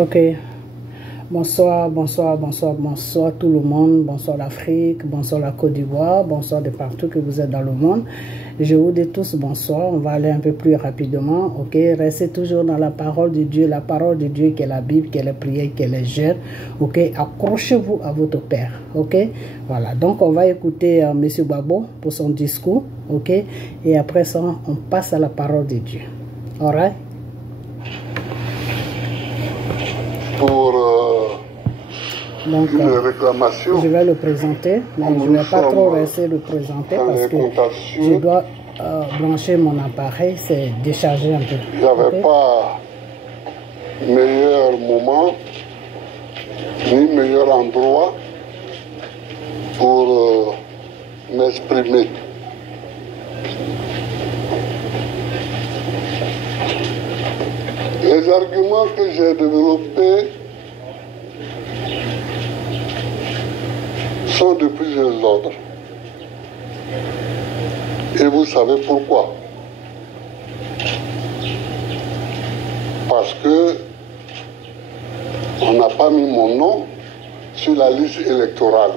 Ok. Bonsoir, bonsoir, bonsoir, bonsoir tout le monde. Bonsoir l'Afrique, bonsoir la Côte d'Ivoire, bonsoir de partout que vous êtes dans le monde. Je vous dis tous bonsoir. On va aller un peu plus rapidement. Ok. Restez toujours dans la parole de Dieu. La parole de Dieu qui est la Bible, qui est la prière, qui est le jeûne. Ok. Accrochez-vous à votre Père. Ok. Voilà. Donc on va écouter Monsieur Babo pour son discours. Ok. Et après ça, on passe à la parole de Dieu. Alright. Pour Donc, une réclamation. Je vais le présenter, mais je ne vais pas trop rester le présenter parce que je dois brancher mon appareil, c'est décharger un peu. Il n'y avait pas meilleur moment ni meilleur endroit pour m'exprimer. Les arguments que j'ai développés sont de plusieurs ordres. Et vous savez pourquoi? Parce que on n'a pas mis mon nom sur la liste électorale.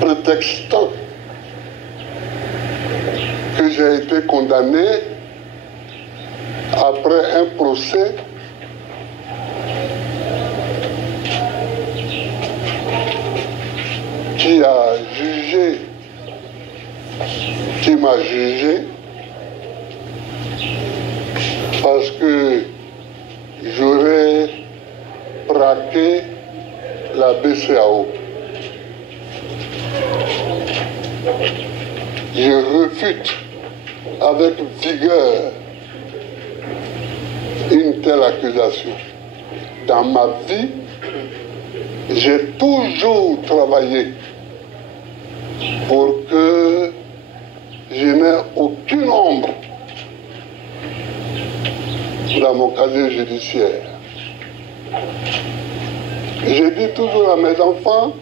Prétextant que j'ai été condamné après un procès qui m'a jugé parce que j'aurais braqué la BCEAO. Je refute avec vigueur une telle accusation. Dans ma vie, j'ai toujours travaillé pour que je n'ai aucune ombre dans mon casier judiciaire. Je dis toujours à mes enfants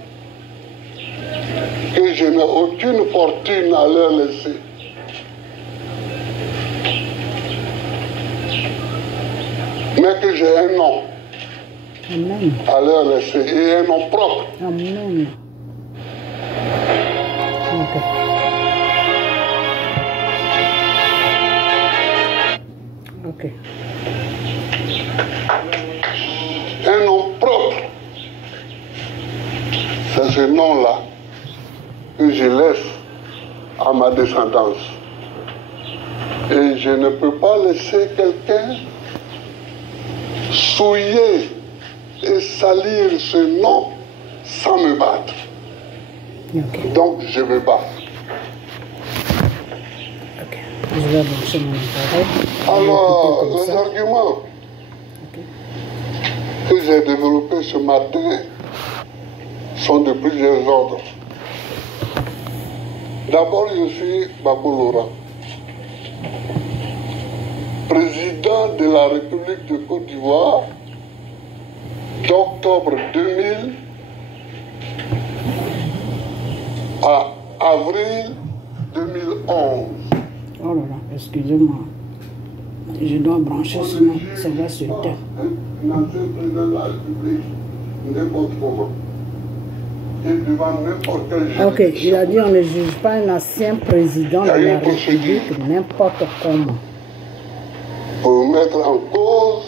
que je n'ai aucune fortune à leur laisser. Mais que j'ai un nom. Amen. À leur laisser et un nom propre. Amen. Ok. Ok. Un nom propre. C'est ce nom-là que je laisse à ma descendance. Et je ne peux pas laisser quelqu'un souiller et salir ce nom sans me battre. Okay. Donc je me bats. Ok. Je vais brancher mon appareil. Alors, les arguments que j'ai développés ce matin sont de plusieurs ordres. D'abord, je suis Babo Laurent, président de la République de Côte d'Ivoire d'octobre 2000 à avril 2011. Oh là là, excusez-moi. Je dois brancher sinon ça va se taire. Un ancien président de la République, n'importe comment. Et devant n'importe quel juge. Ok, il a dit on ne juge pas un ancien président de la République n'importe comment. Pour mettre en cause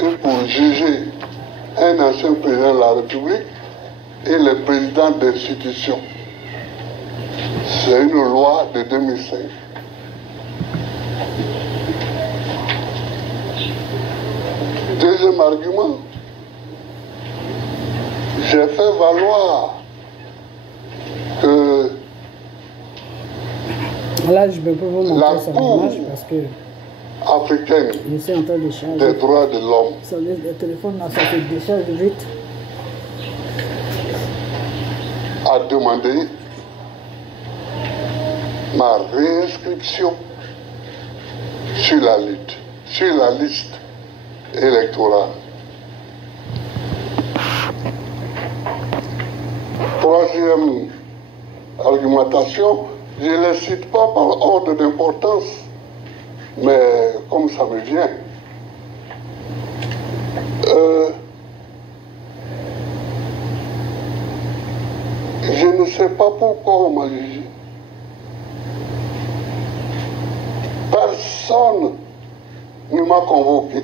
et pour juger un ancien président de la République et les présidents d'institutions. C'est une loi de 2005. Deuxième argument, j'ai fait valoir que là, je ne peux pas vous montrer son image parce que africaine je suis en train de charger. des droits de l'homme Sur le téléphone, là, ça se décharge vite. a demandé ma réinscription sur la liste électorale. Troisième argumentation, je ne les cite pas par ordre d'importance, mais comme ça me vient, Je ne sais pas pourquoi on m'a jugé. Personne ne m'a convoqué.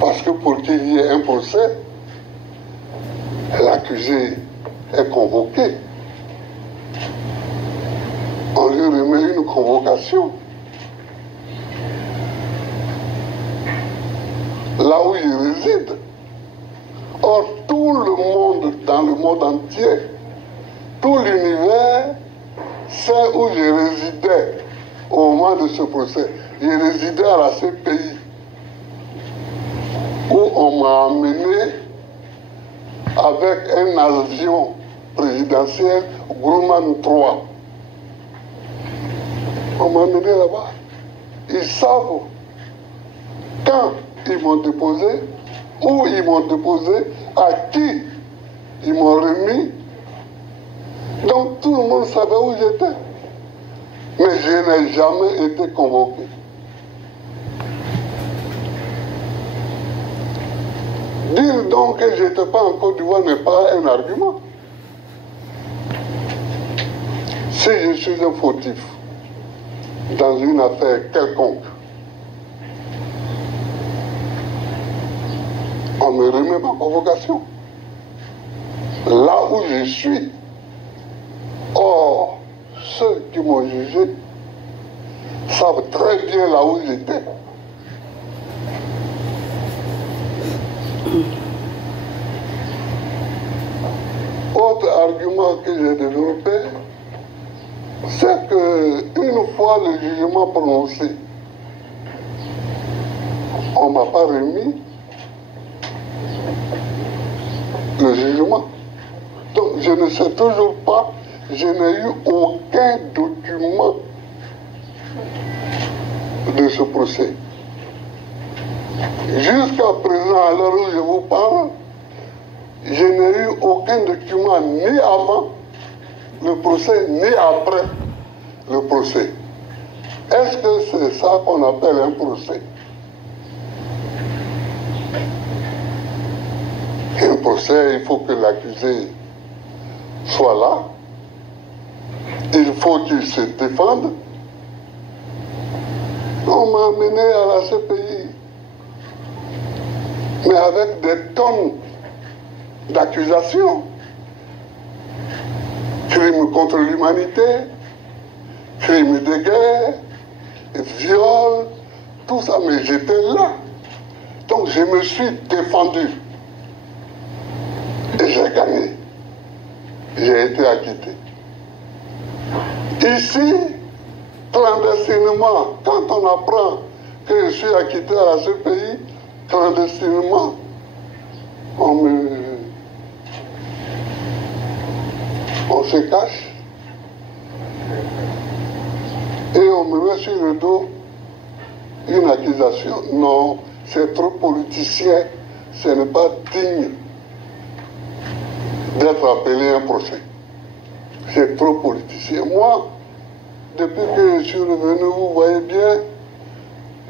Parce que pour qu'il y ait un procès, l'accusé est convoqué. On lui remet une convocation. Là où il réside. Or, tout le monde, dans le monde entier, tout l'univers sait où je résidais au moment de ce procès. Je résidais à la CPI, où on m'a amené avec un avion présidentiel Grumman 3. On m'a amené là-bas. Ils savent quand ils m'ont déposé, où ils m'ont déposé, à qui ils m'ont remis. Donc tout le monde savait où j'étais. Mais je n'ai jamais été convoqué. Dire donc que je n'étais pas en Côte d'Ivoire n'est pas un argument. Si je suis un fautif dans une affaire quelconque, on me remet ma convocation. Là où je suis. Or, ceux qui m'ont jugé savent très bien là où j'étais. Autre argument que j'ai développé, c'est qu'une fois le jugement prononcé, on ne m'a pas remis le jugement. Donc je ne sais toujours pas, je n'ai eu aucun document de ce procès. Jusqu'à présent, à l'heure où je vous parle, je n'ai eu aucun document ni avant le procès, ni après le procès. Est-ce que c'est ça qu'on appelle un procès? Un procès, il faut que l'accusé soit là. Il faut qu'il se défende. On m'a amené à la CPI, mais avec des tonnes d'accusations. Crimes contre l'humanité, crimes de guerre, viol, tout ça, mais j'étais là. Donc je me suis défendu. Et j'ai gagné. J'ai été acquitté. Ici, clandestinement, quand on apprend que je suis acquitté à la CPI, clandestinement, on se cache et on me met sur le dos une accusation. Non, c'est trop politicien, ce n'est pas digne d'être appelé un procès. C'est trop politicien. Moi, depuis que je suis revenu, vous voyez bien,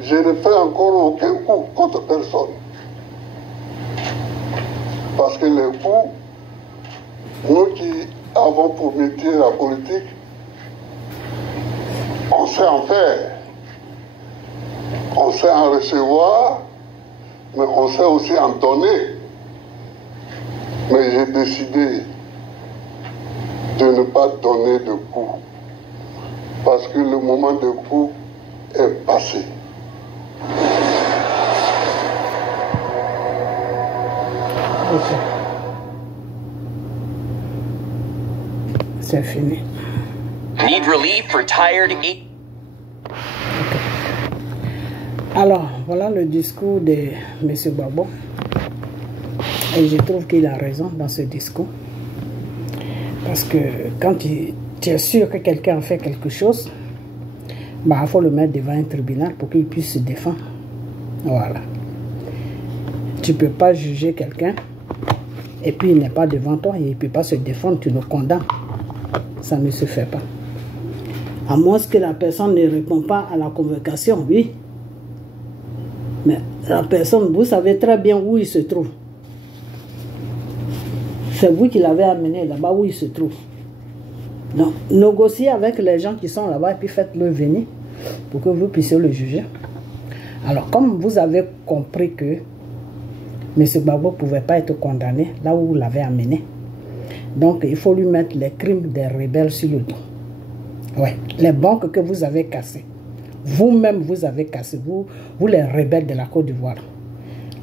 je ne fais encore aucun coup contre personne. Parce que les coups, nous qui avons pour métier la politique, on sait en faire. On sait en recevoir, mais on sait aussi en donner. Mais j'ai décidé de ne pas donner de coups. Parce que le moment de coup est passé. Ok. C'est fini. Need relief for tired eat. Alors, voilà le discours de M. Gbagbo. Et je trouve qu'il a raison dans ce discours. Parce que quand tu es sûr que quelqu'un a fait quelque chose, bah, il faut le mettre devant un tribunal pour qu'il puisse se défendre. Voilà. Tu ne peux pas juger quelqu'un et puis il n'est pas devant toi et il ne peut pas se défendre, tu le condamnes. Ça ne se fait pas. À moins que la personne ne répond pas à la convocation, oui. Mais la personne, vous savez très bien où il se trouve. C'est vous qui l'avez amené là-bas où il se trouve. Donc, négociez avec les gens qui sont là-bas et puis faites-le venir pour que vous puissiez le juger. Alors, comme vous avez compris que M. Gbagbo ne pouvait pas être condamné là où vous l'avez amené, donc il faut lui mettre les crimes des rebelles sur le dos. Ouais, les banques que vous avez cassées, vous-même vous avez cassé, vous les rebelles de la Côte d'Ivoire,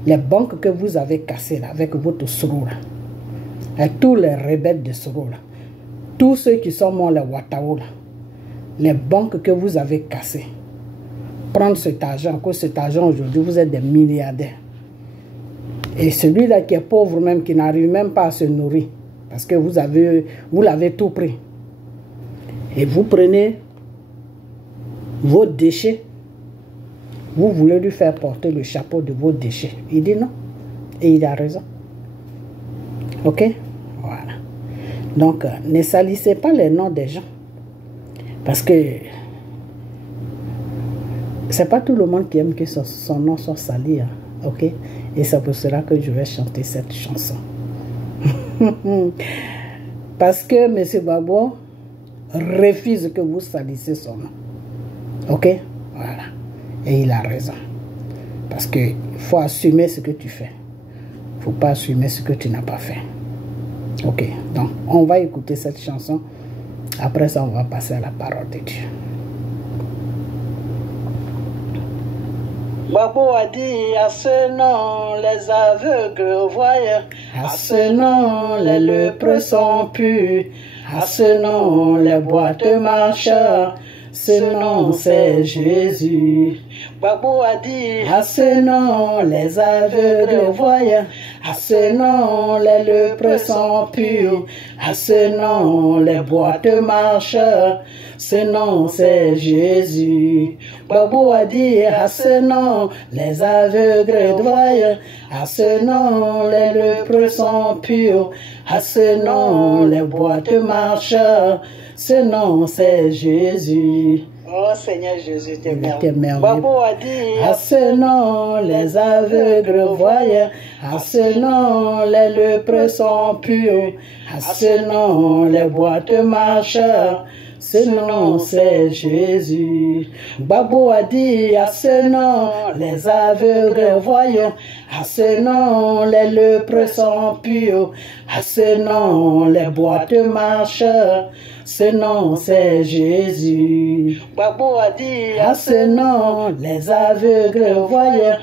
les banques que vous avez cassées là, avec votre Soro là, et tous les rebelles de Soro là, tous ceux qui sont morts, les Ouattao là, les banques que vous avez cassées, prendre cet argent, que cet argent aujourd'hui vous êtes des milliardaires. Et celui-là qui est pauvre même, qui n'arrive même pas à se nourrir, parce que vous l'avez tout pris. Et vous prenez vos déchets, vous voulez lui faire porter le chapeau de vos déchets. Il dit non. Et il a raison. Ok? Voilà. Donc, ne salissez pas les noms des gens. Parce que c'est pas tout le monde qui aime que son nom soit sali. Hein, ok? Et c'est pour cela que je vais chanter cette chanson. Parce que M. Gbagbo refuse que vous salissez son nom. Ok? Voilà. Et il a raison. Parce qu'il faut assumer ce que tu fais. Il ne faut pas assumer ce que tu n'as pas fait. Ok? Donc, on va écouter cette chanson. Après ça, on va passer à la parole de Dieu. Gbagbo a dit à ce nom, les aveugles voient, à ce nom, les lépreux sont purs, à ce nom, les boîtes marchent, ce nom c'est Jésus. Gbagbo a dit à ce nom, les aveugles voient, à ce nom, les lépreux sont purs, à ce nom, les boîtes marchent, ce nom c'est Jésus. Gbagbo a dit à ce nom, les aveugles voient, à ce nom, les lépreux sont purs, à ce nom, les boîtes marchent, ce nom c'est Jésus. Oh Seigneur Jésus, t'es merveilleux. Gbagbo a dit à ce nom, les aveugles voient, à ce nom, les lépreux sont purs, à ce nom, les boîtes marchent, ce nom c'est Jésus. Gbagbo a dit à ce nom, les aveugles voient, à ce nom, les lépreux sont purs, à ce nom, les boîtes marchent, ce nom c'est Jésus. Gbagbo a dit à ce nom, les aveugles voient,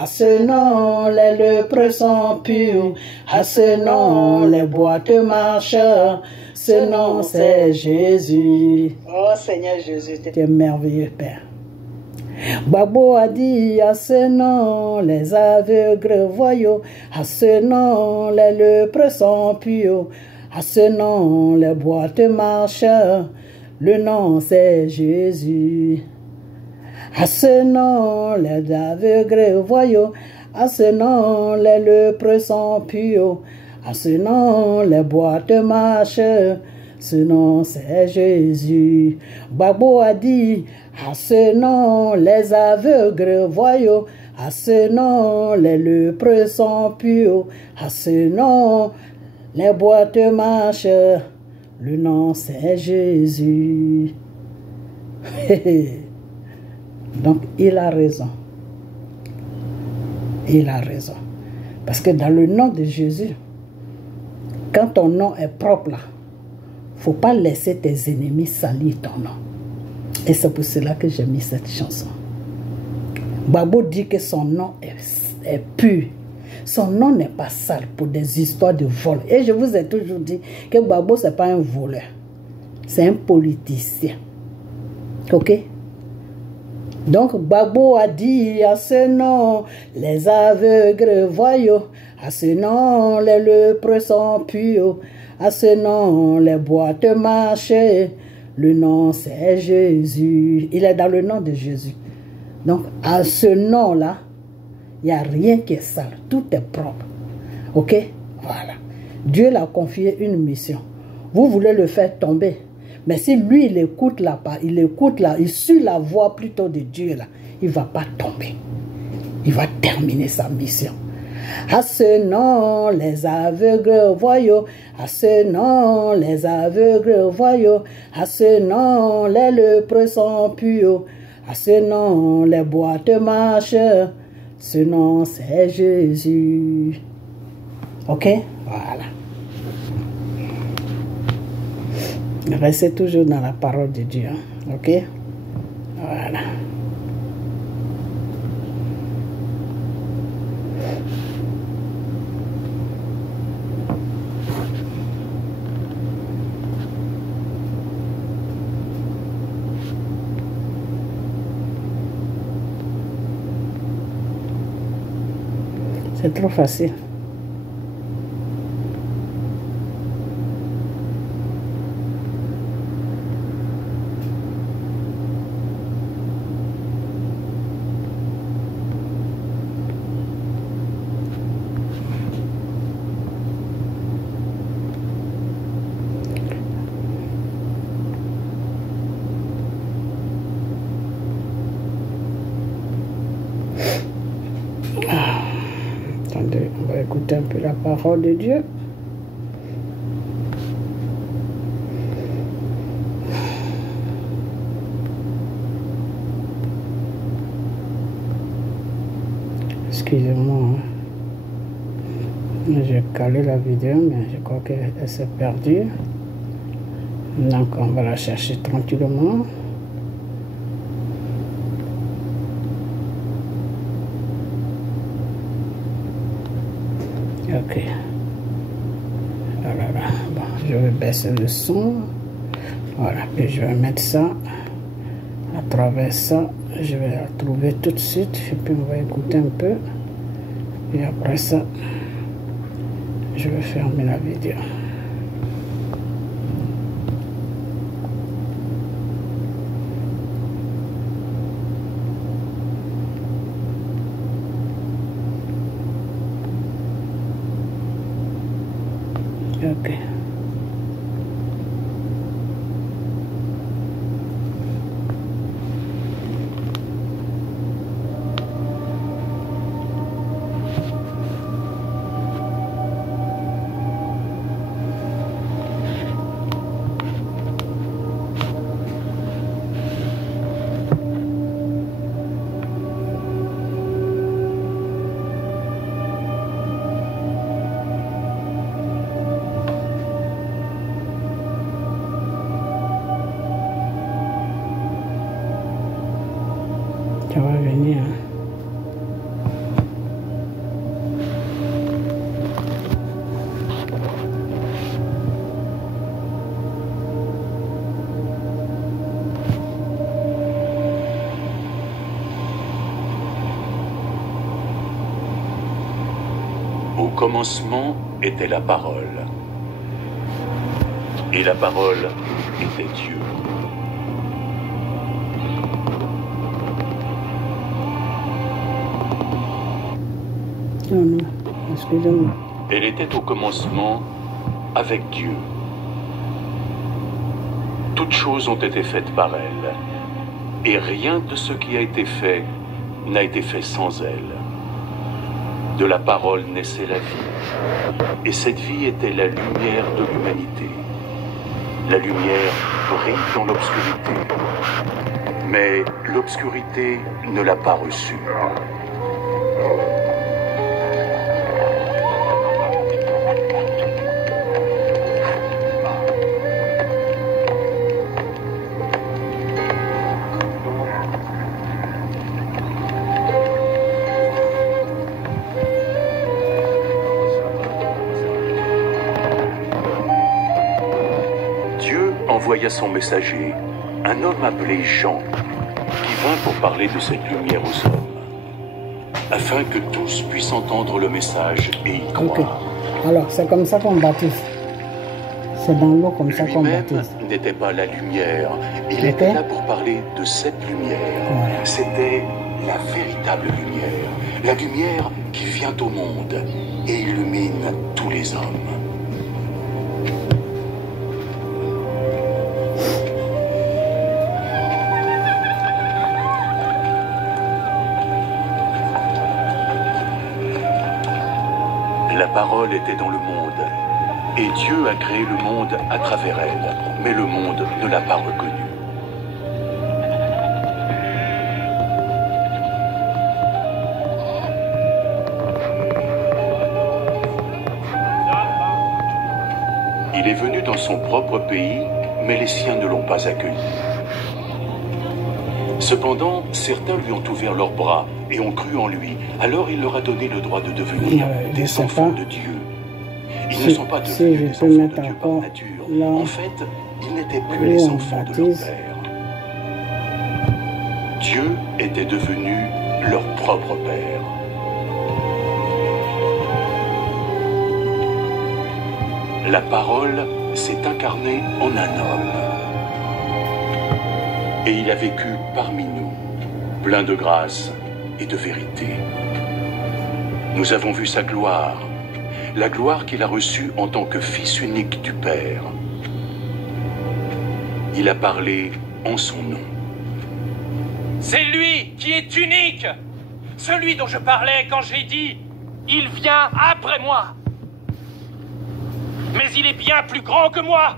à ce nom, les lépreux sont purs, à ce nom, les boîtes marchent, ce nom c'est Jésus. Oh Seigneur Jésus, tu es merveilleux Père. Gbagbo a dit à ce nom, les aveugles voient, à ce nom, les lépreux sont purs, à ce nom, les boîtes marchent, le nom c'est Jésus. À ce nom, les aveugles voient, à ce nom, les lépreux sont purs, à ce nom, les boîtes marchent, ce nom c'est Jésus. Gbagbo a dit, à ce nom, les aveugles voient, à ce nom, les lépreux sont purs, à ce nom, les boîtes marchent, le nom c'est Jésus. Donc il a raison. Il a raison. Parce que dans le nom de Jésus, quand ton nom est propre là, il ne faut pas laisser tes ennemis salir ton nom. Et c'est pour cela que j'ai mis cette chanson. Gbagbo dit que son nom est pur. Son nom n'est pas sale pour des histoires de vol. Et je vous ai toujours dit que Gbagbo, ce n'est pas un voleur. C'est un politicien. Ok? Donc Gbagbo a dit à ce nom, les aveugles voient, à ce nom, les lépreux sont purs, à ce nom, les boîtes marchent, le nom c'est Jésus. Il est dans le nom de Jésus. Donc à ce nom-là, il n'y a rien qui est sale, tout est propre. Ok? Voilà. Dieu l'a confié une mission. Vous voulez le faire tomber. Mais si lui, il écoute il suit la voix plutôt de Dieu, là, il ne va pas tomber. il va terminer sa mission. À ce nom, les aveugles voyous. À ce nom, les aveugles voyous. À ce nom, les lépreux sont purs. À ce nom, les boîtes marchent. Ce nom, c'est Jésus. Ok? Voilà. Restez toujours dans la parole de Dieu. Ok? Voilà. C'est trop facile. Attendez, on va écouter un peu la parole de Dieu. Excusez-moi, hein. J'ai calé la vidéo, mais je crois qu'elle s'est perdue. Donc on va la chercher tranquillement. Ok. Voilà. Bon, je vais baisser le son. Voilà, puis je vais mettre ça. À travers ça, je vais la trouver tout de suite. Et puis on va écouter un peu. Et après ça, je vais fermer la vidéo. Ok. Ça va venir. Au commencement était la parole. Et la parole était Dieu. Non, non, excusez-moi. Elle était au commencement avec Dieu. Toutes choses ont été faites par elle, et rien de ce qui a été fait n'a été fait sans elle. De la parole naissait la vie, et cette vie était la lumière de l'humanité. La lumière brille dans l'obscurité, mais l'obscurité ne l'a pas reçue. Envoya son messager, un homme appelé Jean, qui vint pour parler de cette lumière aux hommes, afin que tous puissent entendre le message et y croire. Ok. Alors, c'est comme ça qu'on baptise. C'est dans l'eau comme ça qu'on baptise. Lui-même n'était pas la lumière. Il Ok. était là pour parler de cette lumière. Voilà. C'était la véritable lumière. La lumière qui vient au monde et illumine tous les hommes. La parole était dans le monde, et Dieu a créé le monde à travers elle, mais le monde ne l'a pas reconnue. Il est venu dans son propre pays, mais les siens ne l'ont pas accueilli. Cependant, certains lui ont ouvert leurs bras et ont cru en lui. Alors il leur a donné le droit de devenir des enfants de Dieu. Ils ne sont pas devenus des enfants de Dieu par nature. En fait, ils n'étaient plus les enfants de leur Père. Dieu était devenu leur propre Père. La parole s'est incarnée en un homme. Et il a vécu parmi nous, plein de grâce et de vérité. Nous avons vu sa gloire, la gloire qu'il a reçue en tant que Fils unique du Père. Il a parlé en son nom. C'est lui qui est unique, celui dont je parlais quand j'ai dit « Il vient après moi ». Mais il est bien plus grand que moi,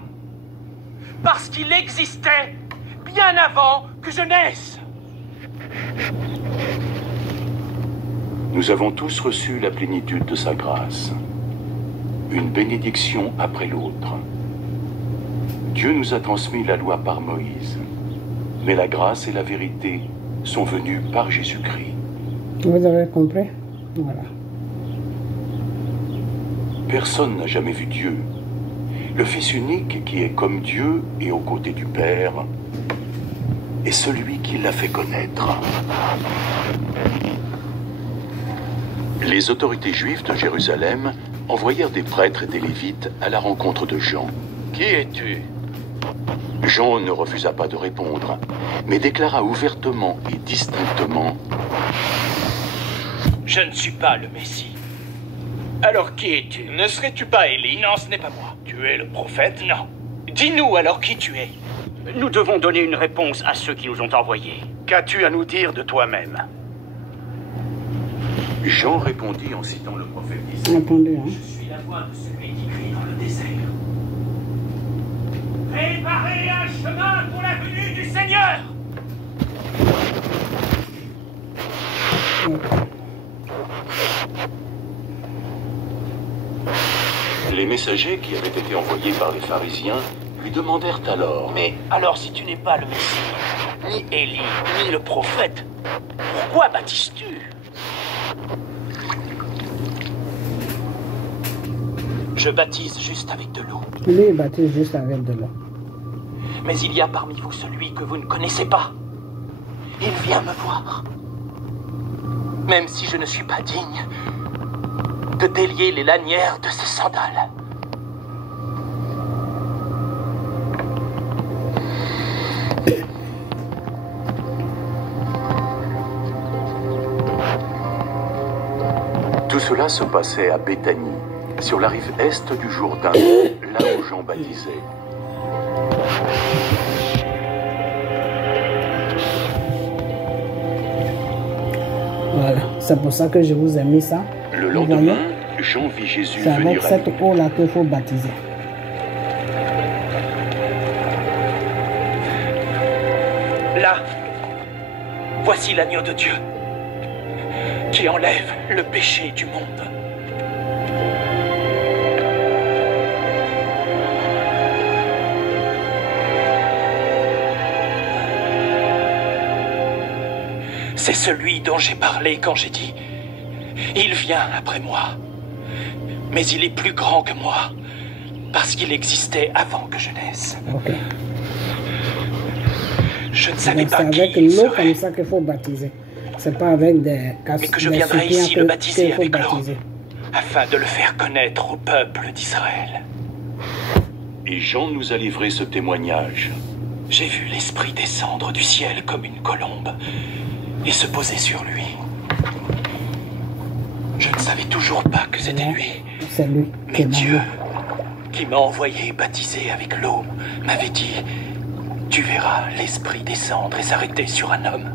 parce qu'il existait bien avant que je naisse. Nous avons tous reçu la plénitude de sa grâce, une bénédiction après l'autre. Dieu nous a transmis la loi par Moïse, mais la grâce et la vérité sont venues par Jésus-Christ. Vous avez compris? Voilà. Personne n'a jamais vu Dieu. Le Fils unique qui est comme Dieu et aux côtés du Père est celui qui l'a fait connaître. Les autorités juives de Jérusalem envoyèrent des prêtres et des lévites à la rencontre de Jean. « Qui es-tu » Jean ne refusa pas de répondre, mais déclara ouvertement et distinctement « Je ne suis pas le Messie. » Alors qui es-tu? Ne serais-tu pas Élie? Non, ce n'est pas moi. Tu es le prophète? Non. Dis-nous alors qui tu es. Nous devons donner une réponse à ceux qui nous ont envoyés. Qu'as-tu à nous dire de toi-même? Jean répondit en citant le prophète Isaïe. Attendez, hein. Je suis la voix de celui qui crie dans le désert. Préparez un chemin pour la venue du Seigneur. Les messagers qui avaient été envoyés par les pharisiens lui demandèrent alors: Mais alors si tu n'es pas le Messie, ni Élie, ni le prophète, pourquoi baptises-tu? Je baptise juste avec de l'eau. Lui, il baptise juste avec de l'eau. Mais il y a parmi vous celui que vous ne connaissez pas. Il vient me voir. Même si je ne suis pas digne de délier les lanières de ses sandales. Tout cela se passait à Béthanie, sur la rive est du Jourdain, là où Jean baptisait. Voilà, c'est pour ça que je vous ai mis ça. Le lendemain, Jean vit Jésus c'est avec venir à cette lui. eau-là qu'il faut baptiser. Là, voici l'agneau de Dieu qui enlève le péché du monde. C'est celui dont j'ai parlé quand j'ai dit « Il vient après moi, mais il est plus grand que moi, parce qu'il existait avant que je naisse. Ok. Je ne savais Donc pas c'est qui avec il l'eau serait, comme ça qu'il faut baptiser. C'est pas avec des mais que je des viendrai soupirs ici le baptiser qu'il faut avec l'eau, baptiser. afin de le faire connaître au peuple d'Israël. Et Jean nous a livré ce témoignage. J'ai vu l'Esprit descendre du ciel comme une colombe et se poser sur lui. Je ne savais toujours pas que c'était Non, lui. c'est lui qui Mais est dans Dieu, l'eau. qui m'a envoyé baptiser avec l'eau, m'avait dit « Tu verras l'Esprit descendre et s'arrêter sur un homme.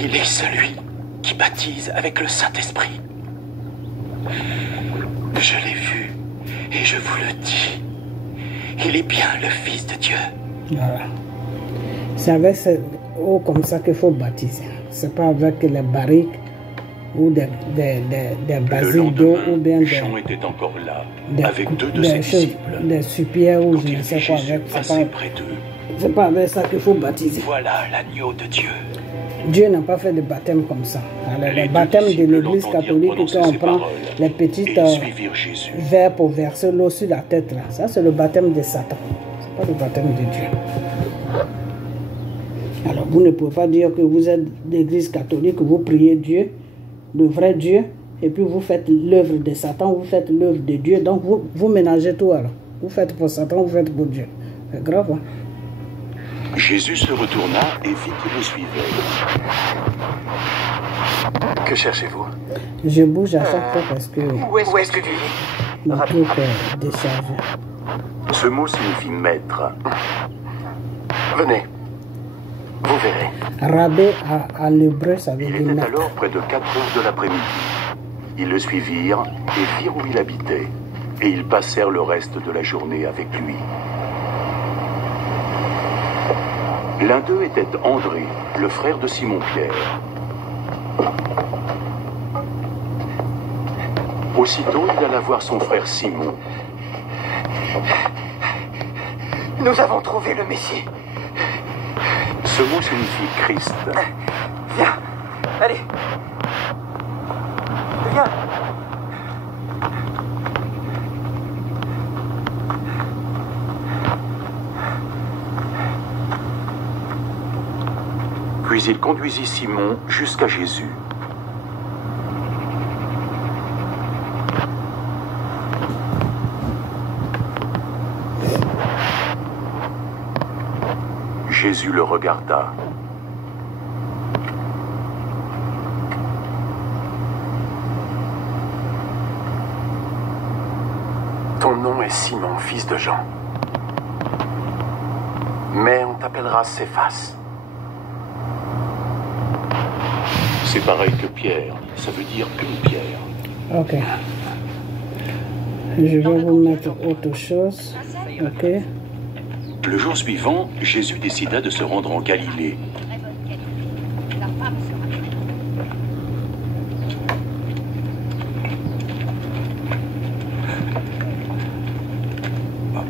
Il est celui qui baptise avec le Saint-Esprit. Je l'ai vu, et je vous le dis. Il est bien le Fils de Dieu. Voilà. C'est avec cette eau comme ça qu'il faut baptiser. C'est pas avec les barriques ou des basiques d'eau ou bien Jean était encore là, des, avec deux de ses disciples. Des soupières ou Quand je il ne sais vit quoi Jésus avec. passer près d'eux, C'est pas avec ça qu'il faut baptiser. Voilà l'agneau de Dieu. Dieu n'a pas fait de baptême comme ça. Alors, Les le deux baptême de disciples l'église l'entendirent catholique, prononcer quand on ces prend paroles, les et petites ils suivirent Jésus. verres pour verser l'eau sur la tête, là. Ça, c'est le baptême de Satan. C'est pas le baptême de Dieu. Alors, vous ne pouvez pas dire que vous êtes d'église catholique, vous priez Dieu, le vrai Dieu, et puis vous faites l'œuvre de Satan, vous faites l'œuvre de Dieu. Donc, vous ménagez tout alors. Vous faites pour Satan, vous faites pour Dieu. C'est grave, hein? Jésus se retourna et vit qu'il le suivait. Que cherchez-vous? Je bouge à chaque fois parce que Où est-ce que tu vis? mon truc est déchargé. Ce mot signifie maître. Venez. Vous verrez. Rabbi à l'hébreu, ça veut Il dire était maître. alors près de 4 heures de l'après-midi. Ils le suivirent et virent où il habitait. Et ils passèrent le reste de la journée avec lui. L'un d'eux était André, le frère de Simon-Pierre. Aussitôt, il alla voir son frère Simon. Nous avons trouvé le Messie. Ce mot signifie Christ. Viens. Allez. Viens. Puis il conduisit Simon jusqu'à Jésus. Jésus le regarda. Ton nom est Simon, fils de Jean. Mais on t'appellera Céphas. C'est pareil que Pierre. Ça veut dire une pierre. Ok. Je vais vous mettre autre chose. Ok. Le jour suivant, Jésus décida de se rendre en Galilée.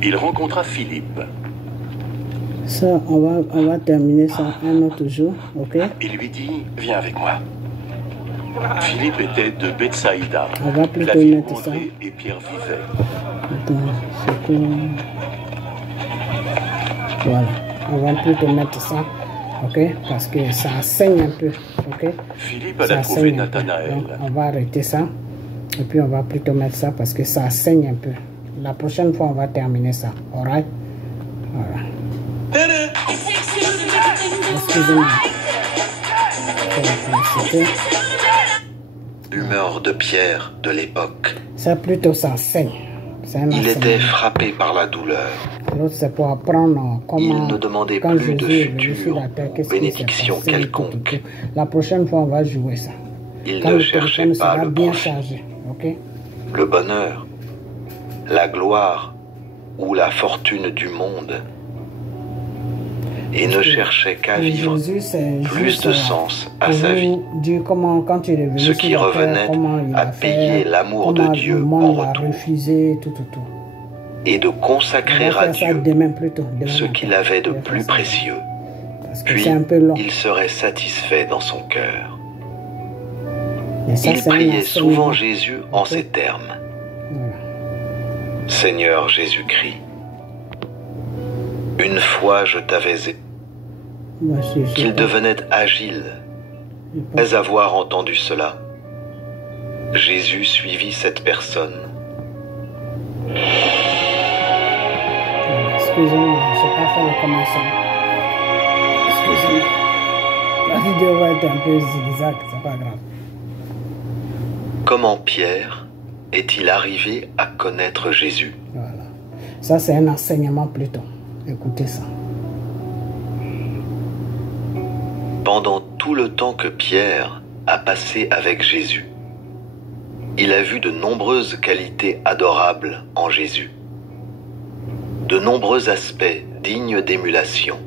Il rencontra Philippe. Ça, on va terminer ça un autre jour. Ok. Il lui dit, Viens avec moi. Philippe était de Bethsaïda, On va la plutôt ville où mettre ça. André et Pierre vivaient. Attends, c'est quoi? Voilà. On va plutôt mettre ça. Ok. Parce que ça saigne un peu. Ok. Philippe alla Ça trouver saigne un peu. Nathanaël. Donc, on va arrêter ça. Et puis on va plutôt mettre ça parce que ça saigne un peu. La prochaine fois, on va terminer ça. Alright? Voilà. Excusez-moi. Pour la publicité. L'humeur de Pierre de l'époque. C'est plutôt ça saigne. C'est un Il était enseignement. frappé par la douleur. L'autre, c'est pour apprendre comment. Il ne demandait quand plus de Jésus est venu sur futur la terre, ou qu'est-ce qui s'est bénédiction passé, quelconque. tout. La prochaine fois, on va jouer ça. Il Quand ne le cherchait téléphone pas sera le bien profit, chargé. Ok? le bonheur, la gloire ou la fortune du monde. Et ne cherchait qu'à vivre Jésus, c'est plus juste, de sens à pour sa vous vie. dire comment, quand il est venu Ce sur qui la terre, revenait comment il à a payer fait, l'amour de comment Dieu le en monde l'a retour. refusé, tout. Et de On consacrer va à faire ça Dieu demain plutôt. Demain ce matin. qu'il avait de On va faire plus ça. précieux. Parce que Puis c'est un peu long. il serait satisfait dans son cœur. Mais ça, Il c'est un priait enseignement. souvent Jésus en ces termes. Voilà. Seigneur Jésus-Christ, une fois je t'avais Voici, je qu'il pense- devenait agile. je pense- Après avoir entendu cela, Jésus suivit cette personne. Excusez-moi, je n'ai pas fait le commencement. Excusez-moi. La vidéo va être un peu zigzag, c'est pas grave. Comment Pierre est-il arrivé à connaître Jésus? Voilà. Ça, c'est un enseignement plutôt. Écoutez ça. Pendant tout le temps que Pierre a passé avec Jésus, il a vu de nombreuses qualités adorables en Jésus, de nombreux aspects dignes d'émulation,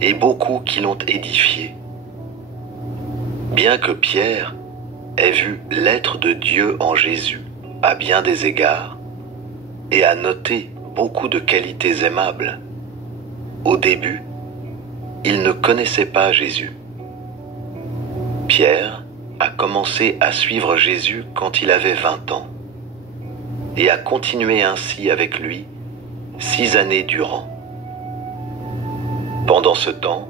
et beaucoup qui l'ont édifié. Bien que Pierre ait vu l'être de Dieu en Jésus à bien des égards, et a noté beaucoup de qualités aimables, au début, il ne connaissait pas Jésus. Pierre a commencé à suivre Jésus quand il avait 20 ans, et a continué ainsi avec lui 6 années durant. Pendant ce temps,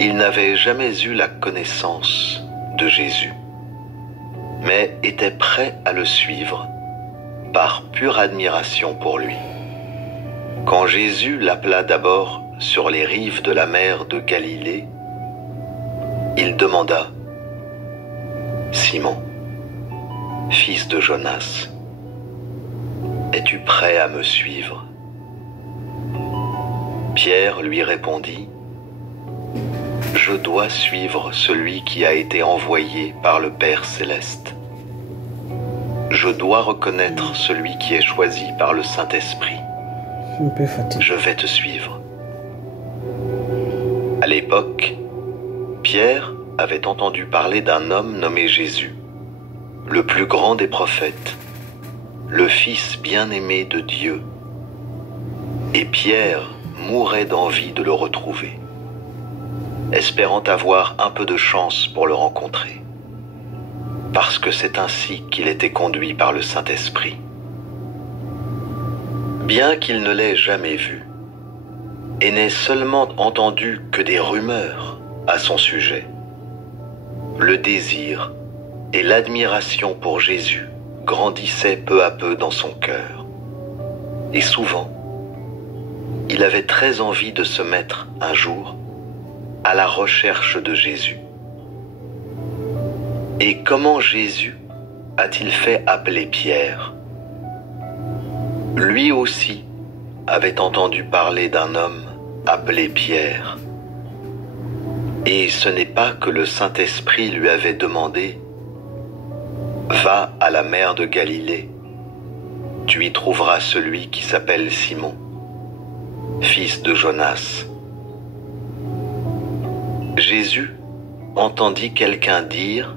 il n'avait jamais eu la connaissance de Jésus, mais était prêt à le suivre par pure admiration pour lui. Quand Jésus l'appela d'abord sur les rives de la mer de Galilée, il demanda « Simon, fils de Jonas, es-tu prêt à me suivre ?» Pierre lui répondit « Je dois suivre celui qui a été envoyé par le Père céleste. Je dois reconnaître celui qui est choisi par le Saint-Esprit. Je vais te suivre. » À l'époque, Pierre avait entendu parler d'un homme nommé Jésus, le plus grand des prophètes, le Fils bien-aimé de Dieu. Et Pierre mourait d'envie de le retrouver, espérant avoir un peu de chance pour le rencontrer, parce que c'est ainsi qu'il était conduit par le Saint-Esprit. Bien qu'il ne l'ait jamais vu, et n'ait seulement entendu que des rumeurs à son sujet, le désir et l'admiration pour Jésus grandissaient peu à peu dans son cœur. Et souvent, il avait très envie de se mettre un jour à la recherche de Jésus. Et comment Jésus a-t-il fait appeler Pierre? Lui aussi avait entendu parler d'un homme appelé Pierre. Et ce n'est pas que le Saint-Esprit lui avait demandé « Va à la mer de Galilée, tu y trouveras celui qui s'appelle Simon, fils de Jonas. » Jésus entendit quelqu'un dire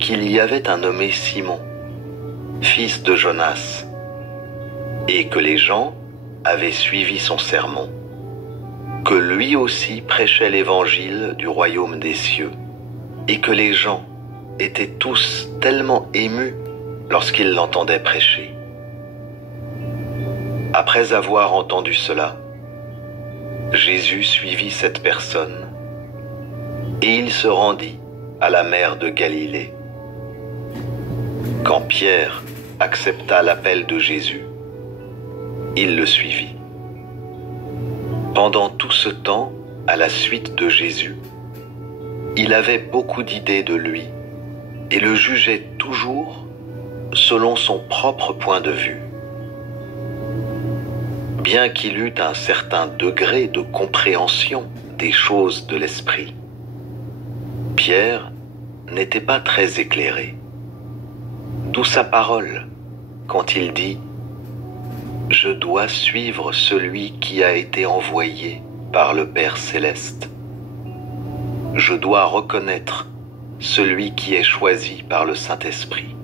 qu'il y avait un nommé Simon, fils de Jonas, et que les gens avaient suivi son sermon, que lui aussi prêchait l'évangile du royaume des cieux, et que les gens étaient tous tellement émus lorsqu'ils l'entendaient prêcher. Après avoir entendu cela, Jésus suivit cette personne, et il se rendit à la mer de Galilée. Quand Pierre accepta l'appel de Jésus, il le suivit. Pendant tout ce temps, à la suite de Jésus, il avait beaucoup d'idées de lui et le jugeait toujours selon son propre point de vue. Bien qu'il eût un certain degré de compréhension des choses de l'esprit, Pierre n'était pas très éclairé. D'où sa parole quand il dit « Je dois suivre celui qui a été envoyé par le Père céleste. Je dois reconnaître celui qui est choisi par le Saint-Esprit. »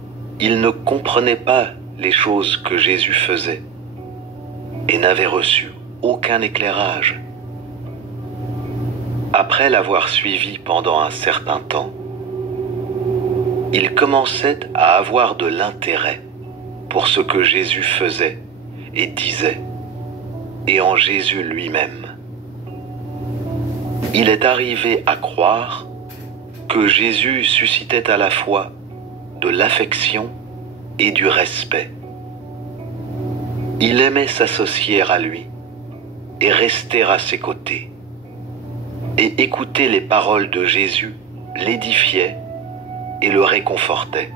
Il ne comprenait pas les choses que Jésus faisait et n'avait reçu aucun éclairage. Après l'avoir suivi pendant un certain temps, il commençait à avoir de l'intérêt pour ce que Jésus faisait et disait, et en Jésus lui-même. Il est arrivé à croire que Jésus suscitait à la fois de l'affection et du respect. Il aimait s'associer à lui et rester à ses côtés. Et écouter les paroles de Jésus l'édifiait et le réconfortait.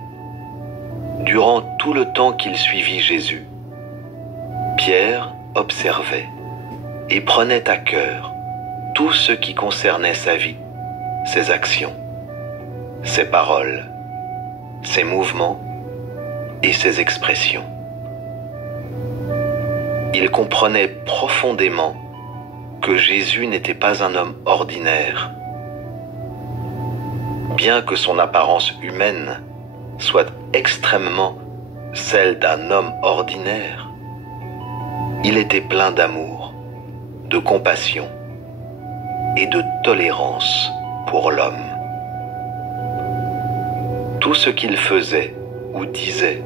Durant tout le temps qu'il suivit Jésus, Pierre observait et prenait à cœur tout ce qui concernait sa vie, ses actions, ses paroles, ses mouvements et ses expressions. Il comprenait profondément que Jésus n'était pas un homme ordinaire. Bien que son apparence humaine soit extrêmement celle d'un homme ordinaire, il était plein d'amour, de compassion et de tolérance pour l'homme. Tout ce qu'il faisait ou disait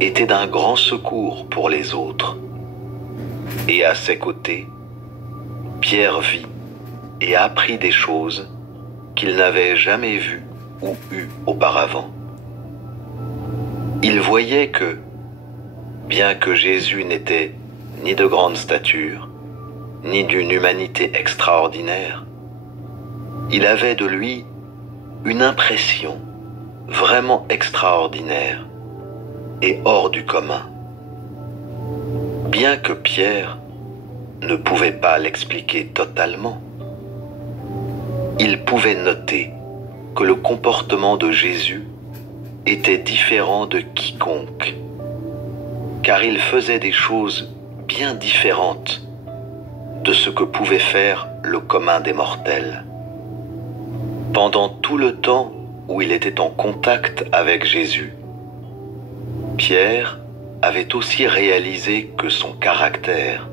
était d'un grand secours pour les autres. Et à ses côtés, Pierre vit et apprit des choses qu'il n'avait jamais vues ou eues auparavant. Il voyait que, bien que Jésus n'était ni de grande stature, ni d'une humanité extraordinaire, il avait de lui une impression vraiment extraordinaire et hors du commun. Bien que Pierre ne pouvait pas l'expliquer totalement, il pouvait noter que le comportement de Jésus était différent de quiconque, car il faisait des choses bien différentes de ce que pouvait faire le commun des mortels. Pendant tout le temps où il était en contact avec Jésus, Pierre avait aussi réalisé que son caractère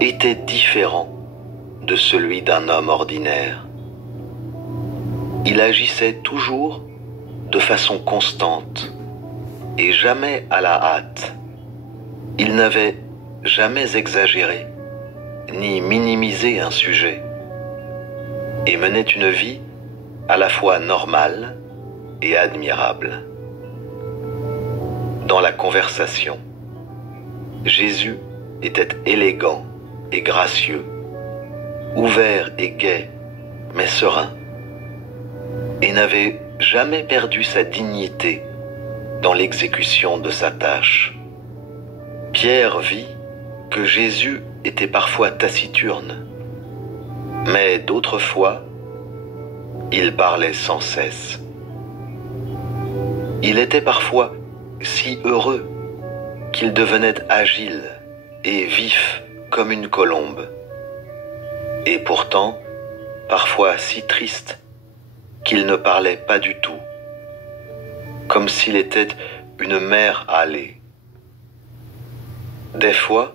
était différent de celui d'un homme ordinaire. Il agissait toujours de façon constante et jamais à la hâte. Il n'avait jamais exagéré ni minimisé un sujet et menait une vie à la fois normale et admirable. Dans la conversation, Jésus était élégant et gracieux, ouvert et gai, mais serein, et n'avait jamais perdu sa dignité dans l'exécution de sa tâche. Pierre vit que Jésus était parfois taciturne, mais d'autres fois, il parlait sans cesse. Il était parfois si heureux qu'il devenait agile et vif comme une colombe, et pourtant parfois si triste qu'il ne parlait pas du tout, comme s'il était une mer hâlée. Des fois,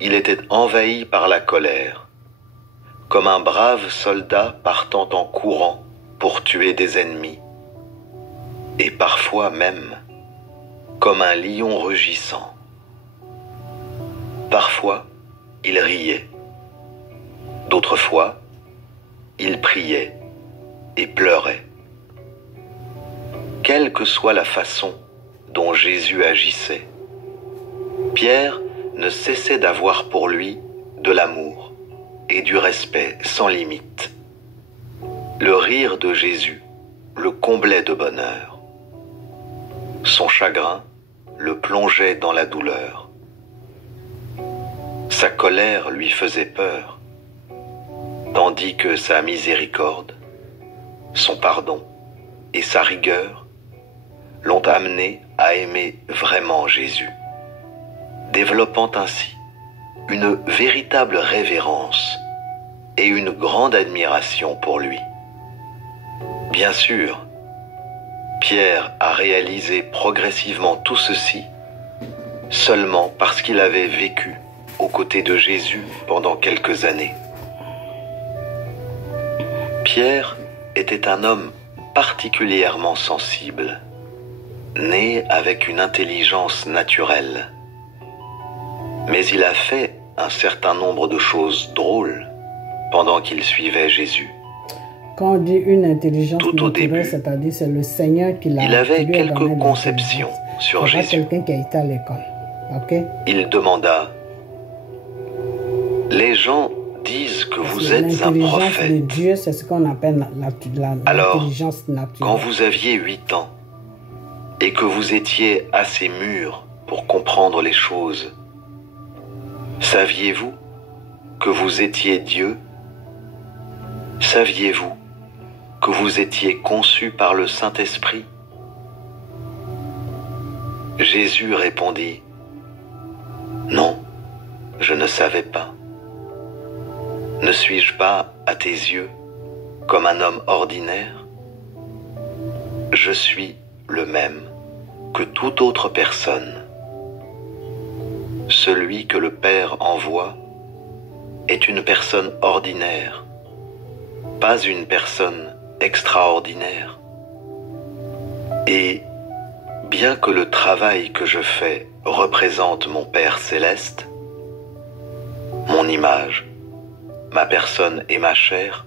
il était envahi par la colère, comme un brave soldat partant en courant pour tuer des ennemis, et parfois même comme un lion rugissant. Parfois, il riait. D'autres fois, il priait et pleurait. Quelle que soit la façon dont Jésus agissait, Pierre ne cessait d'avoir pour lui de l'amour et du respect sans limite. Le rire de Jésus le comblait de bonheur. Son chagrin le plongeait dans la douleur. Sa colère lui faisait peur, tandis que sa miséricorde, son pardon et sa rigueur l'ont amené à aimer vraiment Jésus, développant ainsi une véritable révérence et une grande admiration pour lui. Bien sûr, Pierre a réalisé progressivement tout ceci seulement parce qu'il avait vécu aux côtés de Jésus pendant quelques années. Pierre était un homme particulièrement sensible, né avec une intelligence naturelle. Mais il a fait un certain nombre de choses drôles pendant qu'il suivait Jésus. Quand on dit une intelligence Tout au naturelle, début, c'est-à-dire c'est le Seigneur qui l'a. il avait qui lui a donné quelques de conceptions l'intelligence. sur C'est pas Jésus. quelqu'un qui a été à l'école. Ok? Il demanda « Les gens disent que vous êtes un L'intelligence de prophète. Dieu, c'est ce qu'on appelle Alors, l'intelligence naturelle. Quand vous aviez 8 ans et que vous étiez assez mûr pour comprendre les choses, saviez-vous que vous étiez Dieu? Saviez-vous que vous étiez conçu par le Saint-Esprit? Jésus répondit, « Non, je ne savais pas. Ne suis-je pas, à tes yeux, comme un homme ordinaire? Je suis le même que toute autre personne. Celui que le Père envoie est une personne ordinaire, pas une personne extraordinaire. Et bien que le travail que je fais représente mon Père céleste, mon image, ma personne et ma chair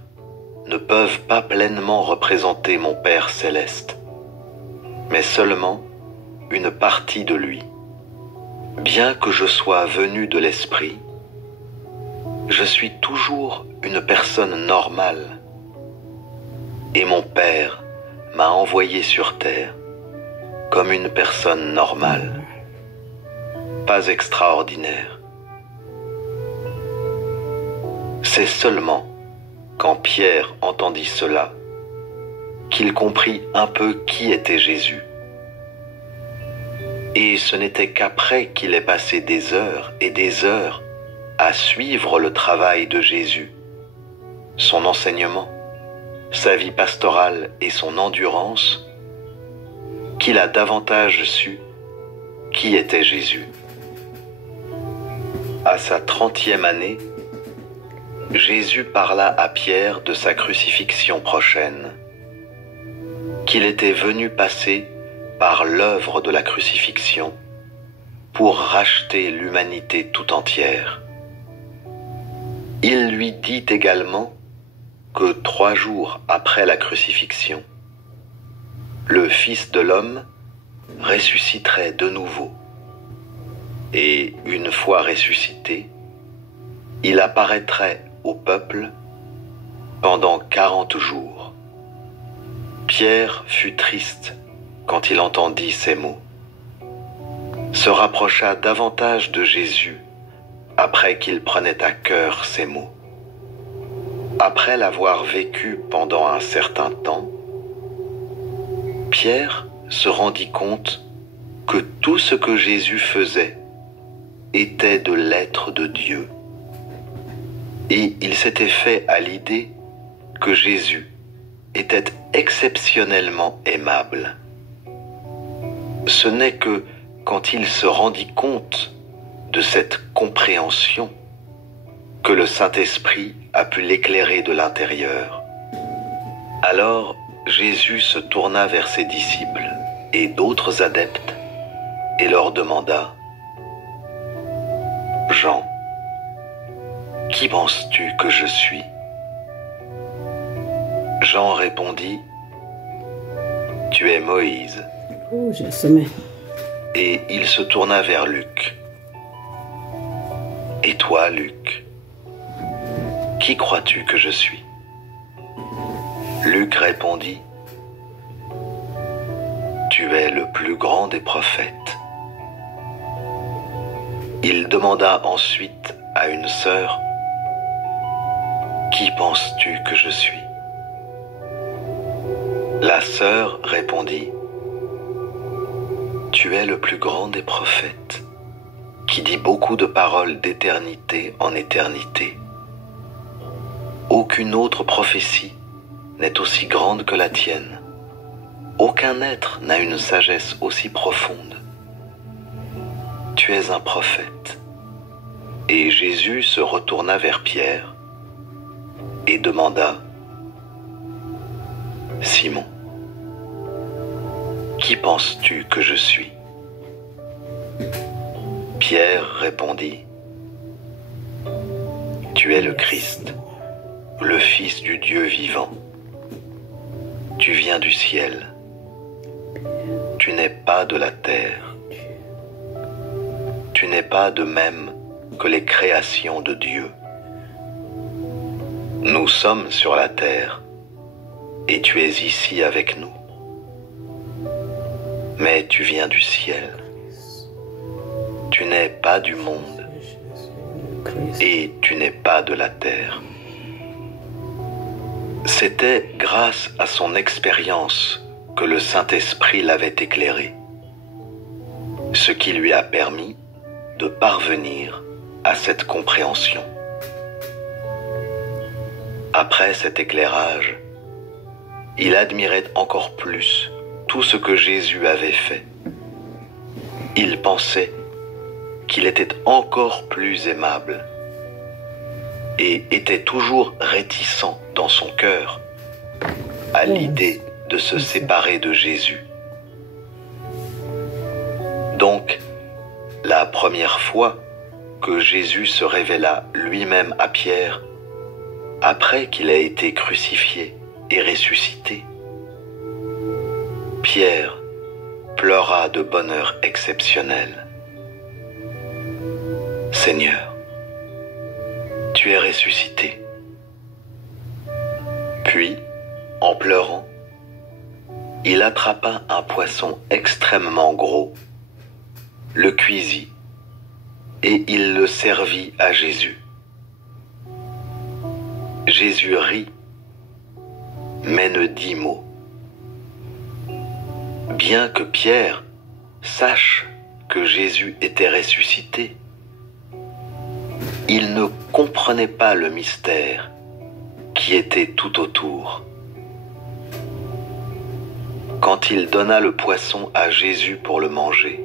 ne peuvent pas pleinement représenter mon Père céleste, mais seulement une partie de lui. Bien que je sois venu de l'Esprit, je suis toujours une personne normale, et mon Père m'a envoyé sur terre comme une personne normale, pas extraordinaire. C'est seulement quand Pierre entendit cela qu'il comprit un peu qui était Jésus. Et ce n'était qu'après qu'il ait passé des heures et des heures à suivre le travail de Jésus, son enseignement, sa vie pastorale et son endurance, qu'il a davantage su qui était Jésus. À sa 30e année, Jésus parla à Pierre de sa crucifixion prochaine, qu'il était venu passer par l'œuvre de la crucifixion pour racheter l'humanité tout entière. Il lui dit également que 3 jours après la crucifixion, le Fils de l'homme ressusciterait de nouveau. Et une fois ressuscité, il apparaîtrait au peuple pendant 40 jours. Pierre fut triste quand il entendit ces mots, se rapprocha davantage de Jésus après qu'il prenait à cœur ces mots. Après l'avoir vécu pendant un certain temps, Pierre se rendit compte que tout ce que Jésus faisait était de l'être de Dieu. Et il s'était fait à l'idée que Jésus était exceptionnellement aimable. Ce n'est que quand il se rendit compte de cette compréhension que le Saint-Esprit a pu l'éclairer de l'intérieur. Alors Jésus se tourna vers ses disciples et d'autres adeptes et leur demanda, « Jean, qui penses-tu que je suis ?» Jean répondit, « Tu es Moïse. » Oh, j'ai semé. Et il se tourna vers Luc. « Et toi, Luc, qui crois-tu que je suis ?» Luc répondit, « Tu es le plus grand des prophètes. » Il demanda ensuite à une sœur, « Qui penses-tu que je suis ?» La sœur répondit, « Tu es le plus grand des prophètes, qui dit beaucoup de paroles d'éternité en éternité. Aucune autre prophétie n'est aussi grande que la tienne. Aucun être n'a une sagesse aussi profonde. Tu es un prophète. » Et Jésus se retourna vers Pierre et demanda, « Simon, qui penses-tu que je suis ?» Pierre répondit, « Tu es le Christ, le Fils du Dieu vivant. Tu viens du ciel. Tu n'es pas de la terre. Tu n'es pas de même que les créations de Dieu. Nous sommes sur la terre, et tu es ici avec nous. Mais tu viens du ciel. Tu n'es pas du monde, et tu n'es pas de la terre. » C'était grâce à son expérience que le Saint-Esprit l'avait éclairé. ce qui lui a permis de parvenir à cette compréhension. Après cet éclairage, il admirait encore plus tout ce que Jésus avait fait. Il pensait qu'il était encore plus aimable et était toujours réticent dans son cœur à l'idée de se séparer de Jésus. Donc, la première fois que Jésus se révéla lui-même à Pierre, après qu'il ait été crucifié et ressuscité, Pierre pleura de bonheur exceptionnel. « Seigneur, tu es ressuscité. » Puis, en pleurant, il attrapa un poisson extrêmement gros, le cuisit et il le servit à Jésus. Jésus rit, mais ne dit mot. Bien que Pierre sache que Jésus était ressuscité, il ne comprenait pas le mystère qui était tout autour. Quand il donna le poisson à Jésus pour le manger,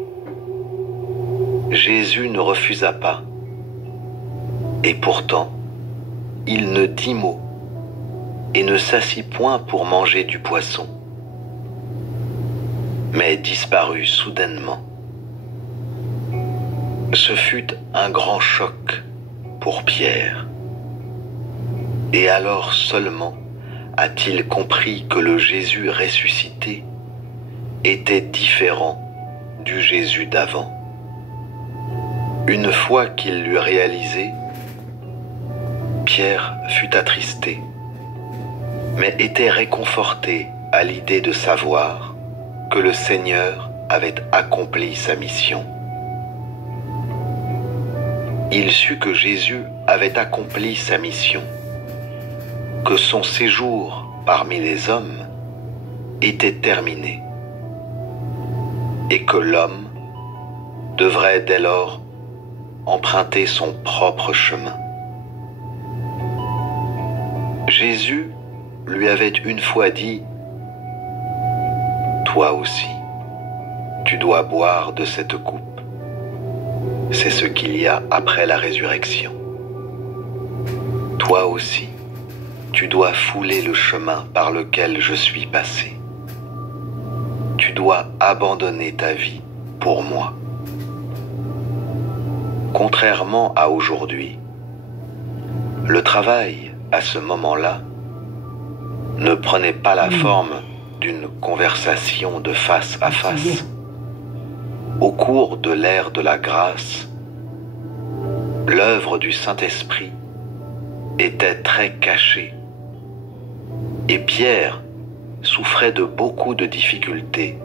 Jésus ne refusa pas, et pourtant, il ne dit mot et ne s'assit point pour manger du poisson, mais disparut soudainement. Ce fut un grand choc pour Pierre, et alors seulement a-t-il compris que le Jésus ressuscité était différent du Jésus d'avant. Une fois qu'il l'eut réalisé, Pierre fut attristé, mais était réconforté à l'idée de savoir que le Seigneur avait accompli sa mission. Il sut que Jésus avait accompli sa mission, que son séjour parmi les hommes était terminé, et que l'homme devrait dès lors emprunter son propre chemin. Jésus lui avait une fois dit « Toi aussi, tu dois boire de cette coupe. C'est ce qu'il y a après la résurrection. Toi aussi, tu dois fouler le chemin par lequel je suis passé. Tu dois abandonner ta vie pour moi. » Contrairement à aujourd'hui, le travail, à ce moment-là, ne prenait pas la forme d'une conversation de face à face. Au cours de l'ère de la grâce, l'œuvre du Saint-Esprit était très cachée, et Pierre souffrait de beaucoup de difficultés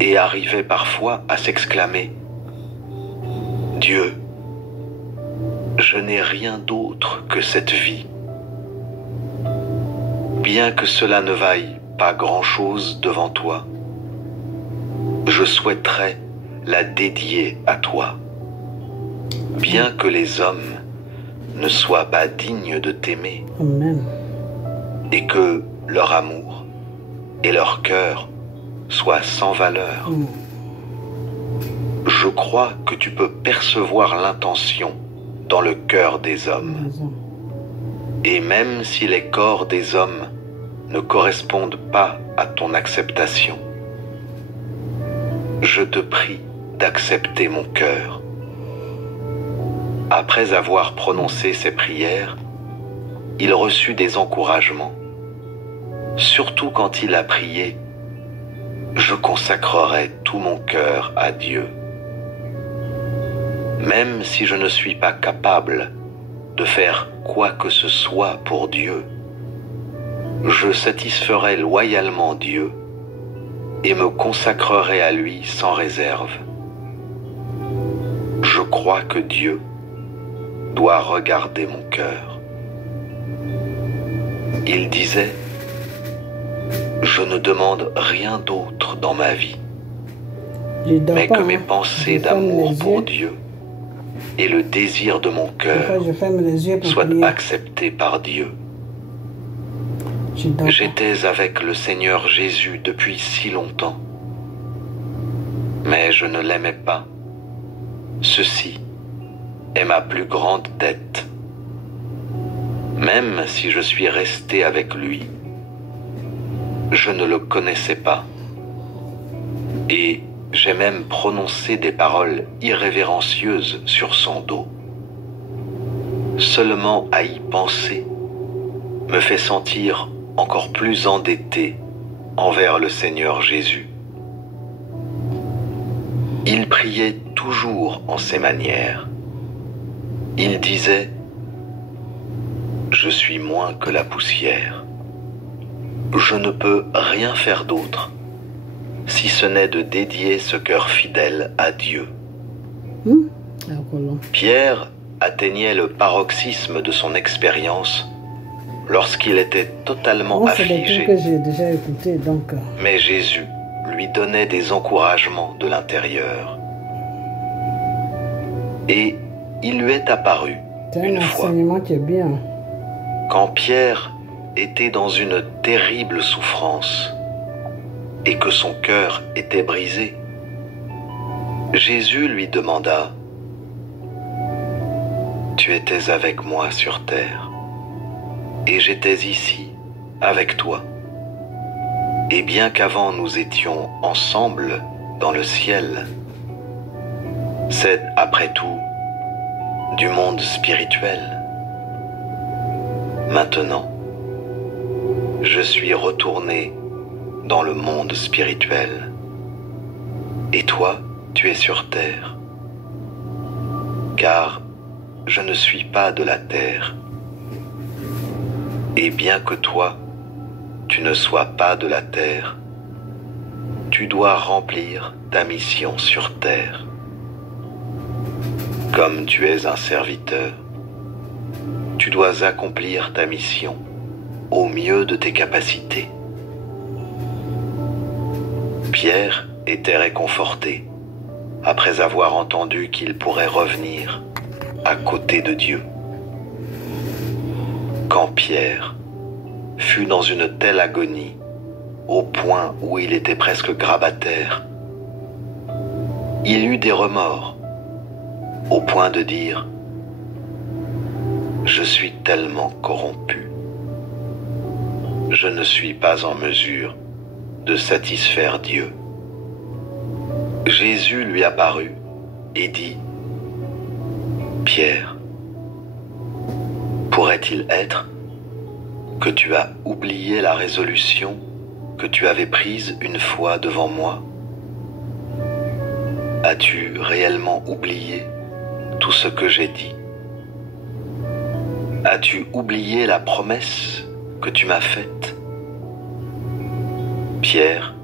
et arrivait parfois à s'exclamer « Dieu, je n'ai rien d'autre que cette vie. Bien que cela ne vaille pas grand-chose devant toi, je souhaiterais la dédier à toi. Bien que les hommes ne soient pas dignes de t'aimer, et que leur amour et leur cœur soient sans valeur, je crois que tu peux percevoir l'intention dans le cœur des hommes. Et même si les corps des hommes ne correspondent pas à ton acceptation, je te prie d'accepter mon cœur. » Après avoir prononcé ces prières, il reçut des encouragements, surtout quand il a prié « Je consacrerai tout mon cœur à Dieu. » Même si je ne suis pas capable de faire quoi que ce soit pour Dieu, je satisferai loyalement Dieu et me consacrerai à lui sans réserve. Je crois que Dieu doit regarder mon cœur. Il disait « Je ne demande rien d'autre dans ma vie, mais que mes pensées d'amour pour Dieu et le désir de mon cœur soient acceptés par Dieu. J'étais avec le Seigneur Jésus depuis si longtemps, mais je ne l'aimais pas. Ceci est ma plus grande dette. Même si je suis resté avec lui, je ne le connaissais pas. Et j'ai même prononcé des paroles irrévérencieuses sur son dos. Seulement à y penser me fait sentir encore plus endetté envers le Seigneur Jésus. Il priait toujours en ces manières. Il disait « Je suis moins que la poussière. Je ne peux rien faire d'autre, si ce n'est de dédier ce cœur fidèle à Dieu. » Pierre atteignait le paroxysme de son expérience lorsqu'il était totalement affligé. Que j'ai déjà écouté, donc... Mais Jésus lui donnait des encouragements de l'intérieur. Et il lui est apparu une fois, qui est bien. quand Pierre était dans une terrible souffrance et que son cœur était brisé. Jésus lui demanda « Tu étais avec moi sur terre, et j'étais ici avec toi. Et bien qu'avant nous étions ensemble dans le ciel, c'est après tout du monde spirituel. Maintenant, je suis retourné dans le monde spirituel, et toi, tu es sur terre, car je ne suis pas de la terre. Et bien que toi, tu ne sois pas de la terre, tu dois remplir ta mission sur terre. Comme tu es un serviteur, tu dois accomplir ta mission au mieux de tes capacités. » Pierre était réconforté après avoir entendu qu'il pourrait revenir à côté de Dieu. Quand Pierre fut dans une telle agonie, au point où il était presque grabataire, il eut des remords, au point de dire « Je suis tellement corrompu, je ne suis pas en mesure de satisfaire Dieu. » Jésus lui apparut et dit « Pierre, pourrait-il être que tu as oublié la résolution que tu avais prise une fois devant moi? As-tu réellement oublié tout ce que j'ai dit? As-tu oublié la promesse que tu m'as faite? » Pierre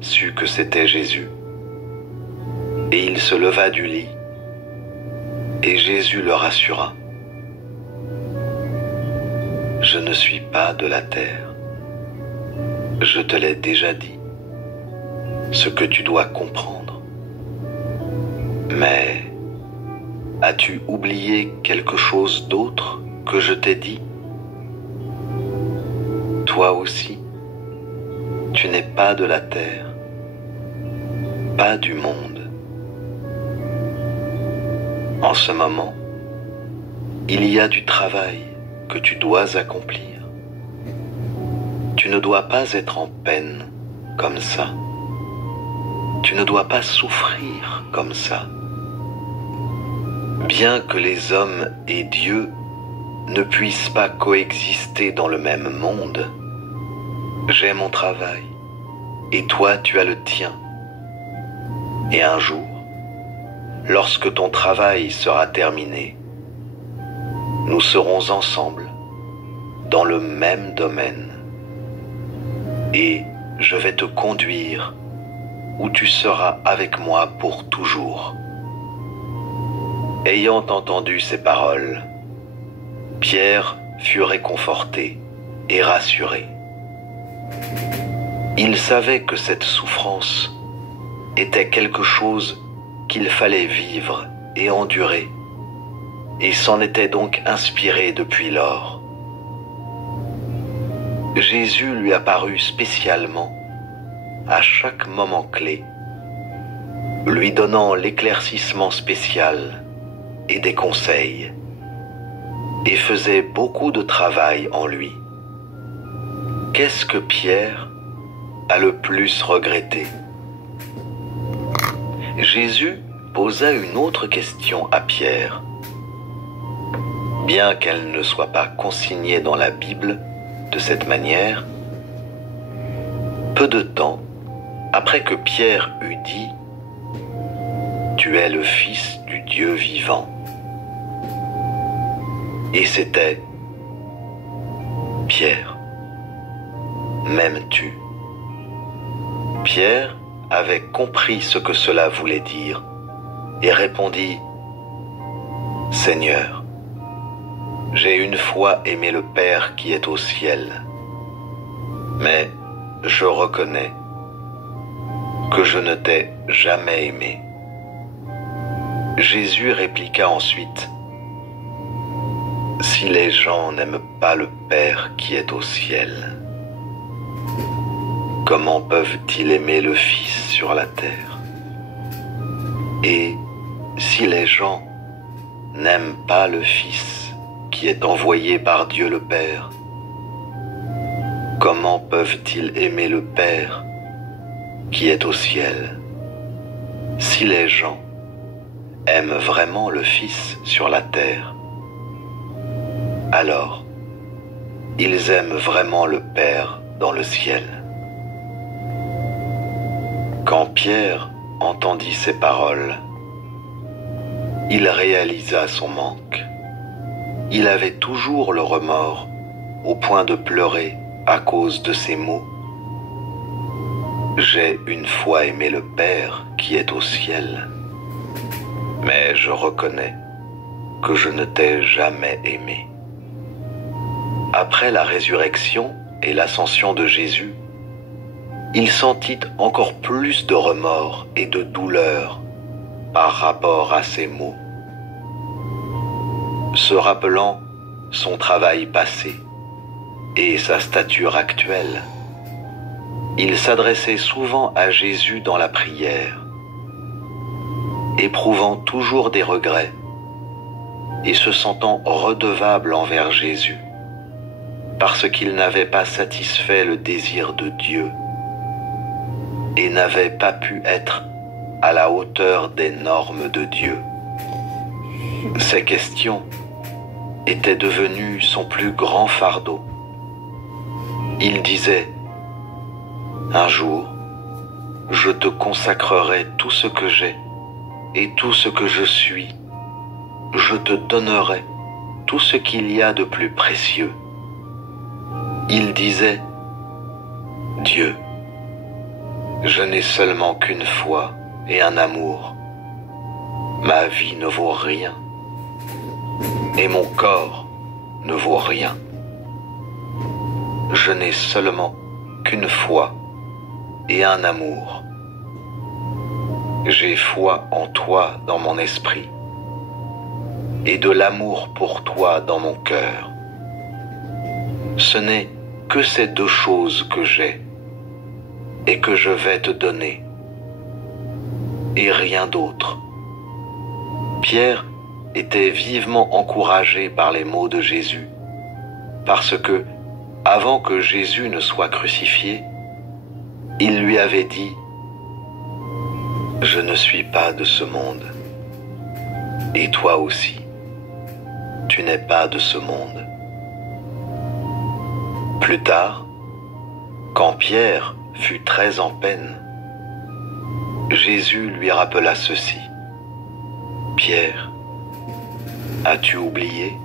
sut que c'était Jésus, et il se leva du lit, et Jésus le rassura. « Je ne suis pas de la terre. Je te l'ai déjà dit, ce que tu dois comprendre. Mais as-tu oublié quelque chose d'autre que je t'ai dit? Toi aussi, tu n'es pas de la terre, pas du monde. En ce moment, il y a du travail que tu dois accomplir. Tu ne dois pas être en peine comme ça. Tu ne dois pas souffrir comme ça. Bien que les hommes et Dieu ne puissent pas coexister dans le même monde, j'ai mon travail et toi tu as le tien. Et un jour, lorsque ton travail sera terminé, nous serons ensemble dans le même domaine. Et je vais te conduire où tu seras avec moi pour toujours. » Ayant entendu ces paroles, Pierre fut réconforté et rassuré. Il savait que cette souffrance était quelque chose qu'il fallait vivre et endurer, et s'en était donc inspiré depuis lors. Jésus lui apparut spécialement à chaque moment clé, lui donnant l'éclaircissement spécial et des conseils, et faisait beaucoup de travail en lui. Qu'est-ce que Pierre a le plus regretté? Jésus posa une autre question à Pierre. Bien qu'elle ne soit pas consignée dans la Bible de cette manière, peu de temps après que Pierre eut dit « Tu es le Fils du Dieu vivant », et c'était « Pierre, m'aimes-tu » Pierre avait compris ce que cela voulait dire et répondit « Seigneur, j'ai une fois aimé le Père qui est au ciel, mais je reconnais que je ne t'ai jamais aimé. » Jésus répliqua ensuite « Si les gens n'aiment pas le Père qui est au ciel, comment peuvent-ils aimer le Fils sur la terre? Et si les gens n'aiment pas le Fils qui est envoyé par Dieu le Père, comment peuvent-ils aimer le Père qui est au ciel? Si les gens aiment vraiment le Fils sur la terre, alors ils aiment vraiment le Père dans le ciel. Quand Pierre entendit ces paroles, il réalisa son manque. Il avait toujours le remords au point de pleurer à cause de ces mots. J'ai une fois aimé le Père qui est au ciel, mais je reconnais que je ne t'ai jamais aimé. Après la résurrection et l'ascension de Jésus, il sentit encore plus de remords et de douleur par rapport à ces mots. Se rappelant son travail passé et sa stature actuelle, il s'adressait souvent à Jésus dans la prière, éprouvant toujours des regrets et se sentant redevable envers Jésus parce qu'il n'avait pas satisfait le désir de Dieu et n'avait pas pu être à la hauteur des normes de Dieu. Ces questions étaient devenues son plus grand fardeau. Il disait « Un jour, je te consacrerai tout ce que j'ai et tout ce que je suis. Je te donnerai tout ce qu'il y a de plus précieux. » Il disait « Dieu, je n'ai seulement qu'une foi et un amour. Ma vie ne vaut rien, et mon corps ne vaut rien. Je n'ai seulement qu'une foi et un amour. J'ai foi en toi dans mon esprit, et de l'amour pour toi dans mon cœur. Ce n'est que ces deux choses que j'ai, et que je vais te donner, et rien d'autre. » Pierre était vivement encouragé par les mots de Jésus, parce que, avant que Jésus ne soit crucifié, il lui avait dit « Je ne suis pas de ce monde, et toi aussi, tu n'es pas de ce monde. » Plus tard, quand Pierre fut très en peine, Jésus lui rappela ceci. « Pierre, as-tu oublié?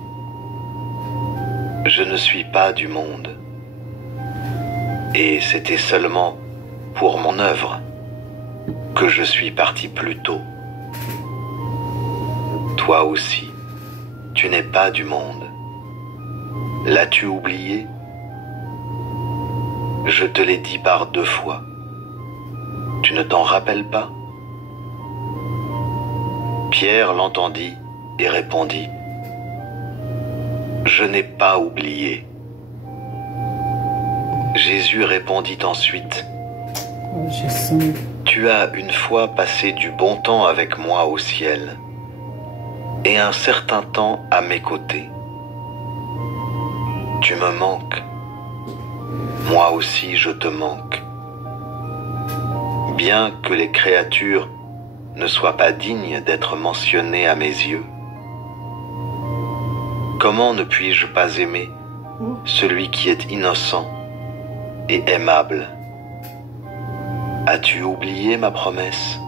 Je ne suis pas du monde, et c'était seulement pour mon œuvre que je suis parti plus tôt. Toi aussi, tu n'es pas du monde. L'as-tu oublié? Je te l'ai dit par 2 fois. Tu ne t'en rappelles pas? Pierre l'entendit et répondit, « Je n'ai pas oublié. » Jésus répondit ensuite, « Tu as une fois passé du bon temps avec moi au ciel, et un certain temps à mes côtés. Tu me manques. Moi aussi je te manque. Bien que les créatures ne soient pas dignes d'être mentionnées à mes yeux, comment ne puis-je pas aimer celui qui est innocent et aimable? As-tu oublié ma promesse?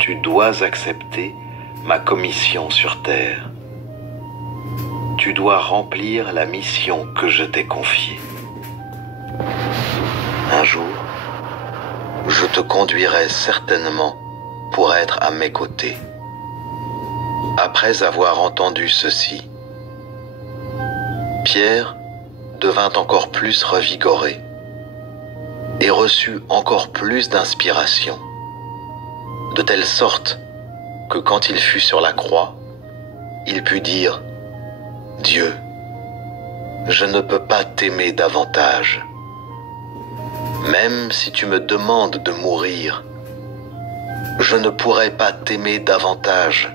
Tu dois accepter ma commission sur terre. Tu dois remplir la mission que je t'ai confiée. Un jour, je te conduirai certainement pour être à mes côtés. » Après avoir entendu ceci, Pierre devint encore plus revigoré et reçut encore plus d'inspiration, de telle sorte que quand il fut sur la croix, il put dire « Dieu, je ne peux pas t'aimer davantage. Même si tu me demandes de mourir, je ne pourrai pas t'aimer davantage.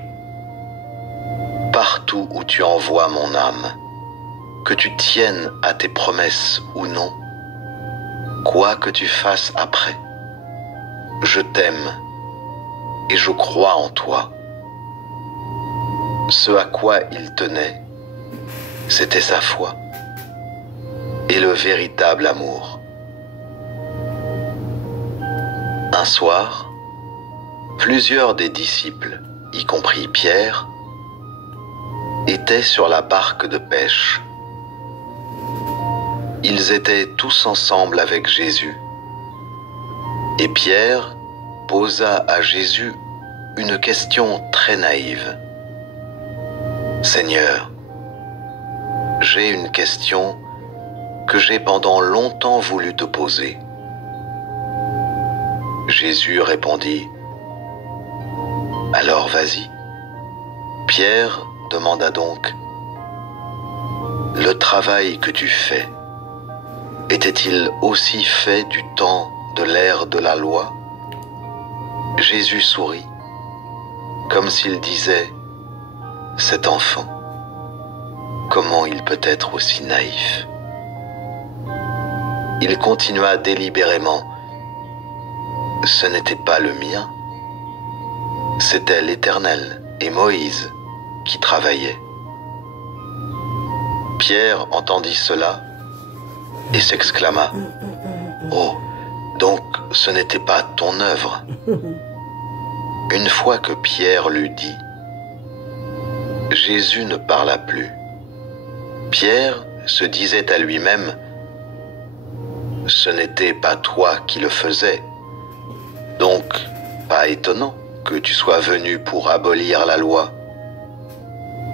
Partout où tu envoies mon âme, que tu tiennes à tes promesses ou non, quoi que tu fasses après, je t'aime et je crois en toi. » Ce à quoi il tenait, c'était sa foi et le véritable amour. Un soir, plusieurs des disciples, y compris Pierre, étaient sur la barque de pêche. Ils étaient tous ensemble avec Jésus. Et Pierre posa à Jésus une question très naïve. « Seigneur, j'ai une question que j'ai pendant longtemps voulu te poser. » Jésus répondit, « Alors vas-y. » Pierre demanda donc, « Le travail que tu fais, était-il aussi fait du temps de l'ère de la loi ?» Jésus sourit, comme s'il disait, « Cet enfant, comment il peut être aussi naïf ?» Il continua délibérément, « Ce n'était pas le mien, c'était l'Éternel et Moïse qui travaillaient. » Pierre entendit cela et s'exclama, « Oh, donc ce n'était pas ton œuvre. » Une fois que Pierre l'eut dit, Jésus ne parla plus. Pierre se disait à lui-même, « Ce n'était pas toi qui le faisais, donc pas étonnant que tu sois venu pour abolir la loi,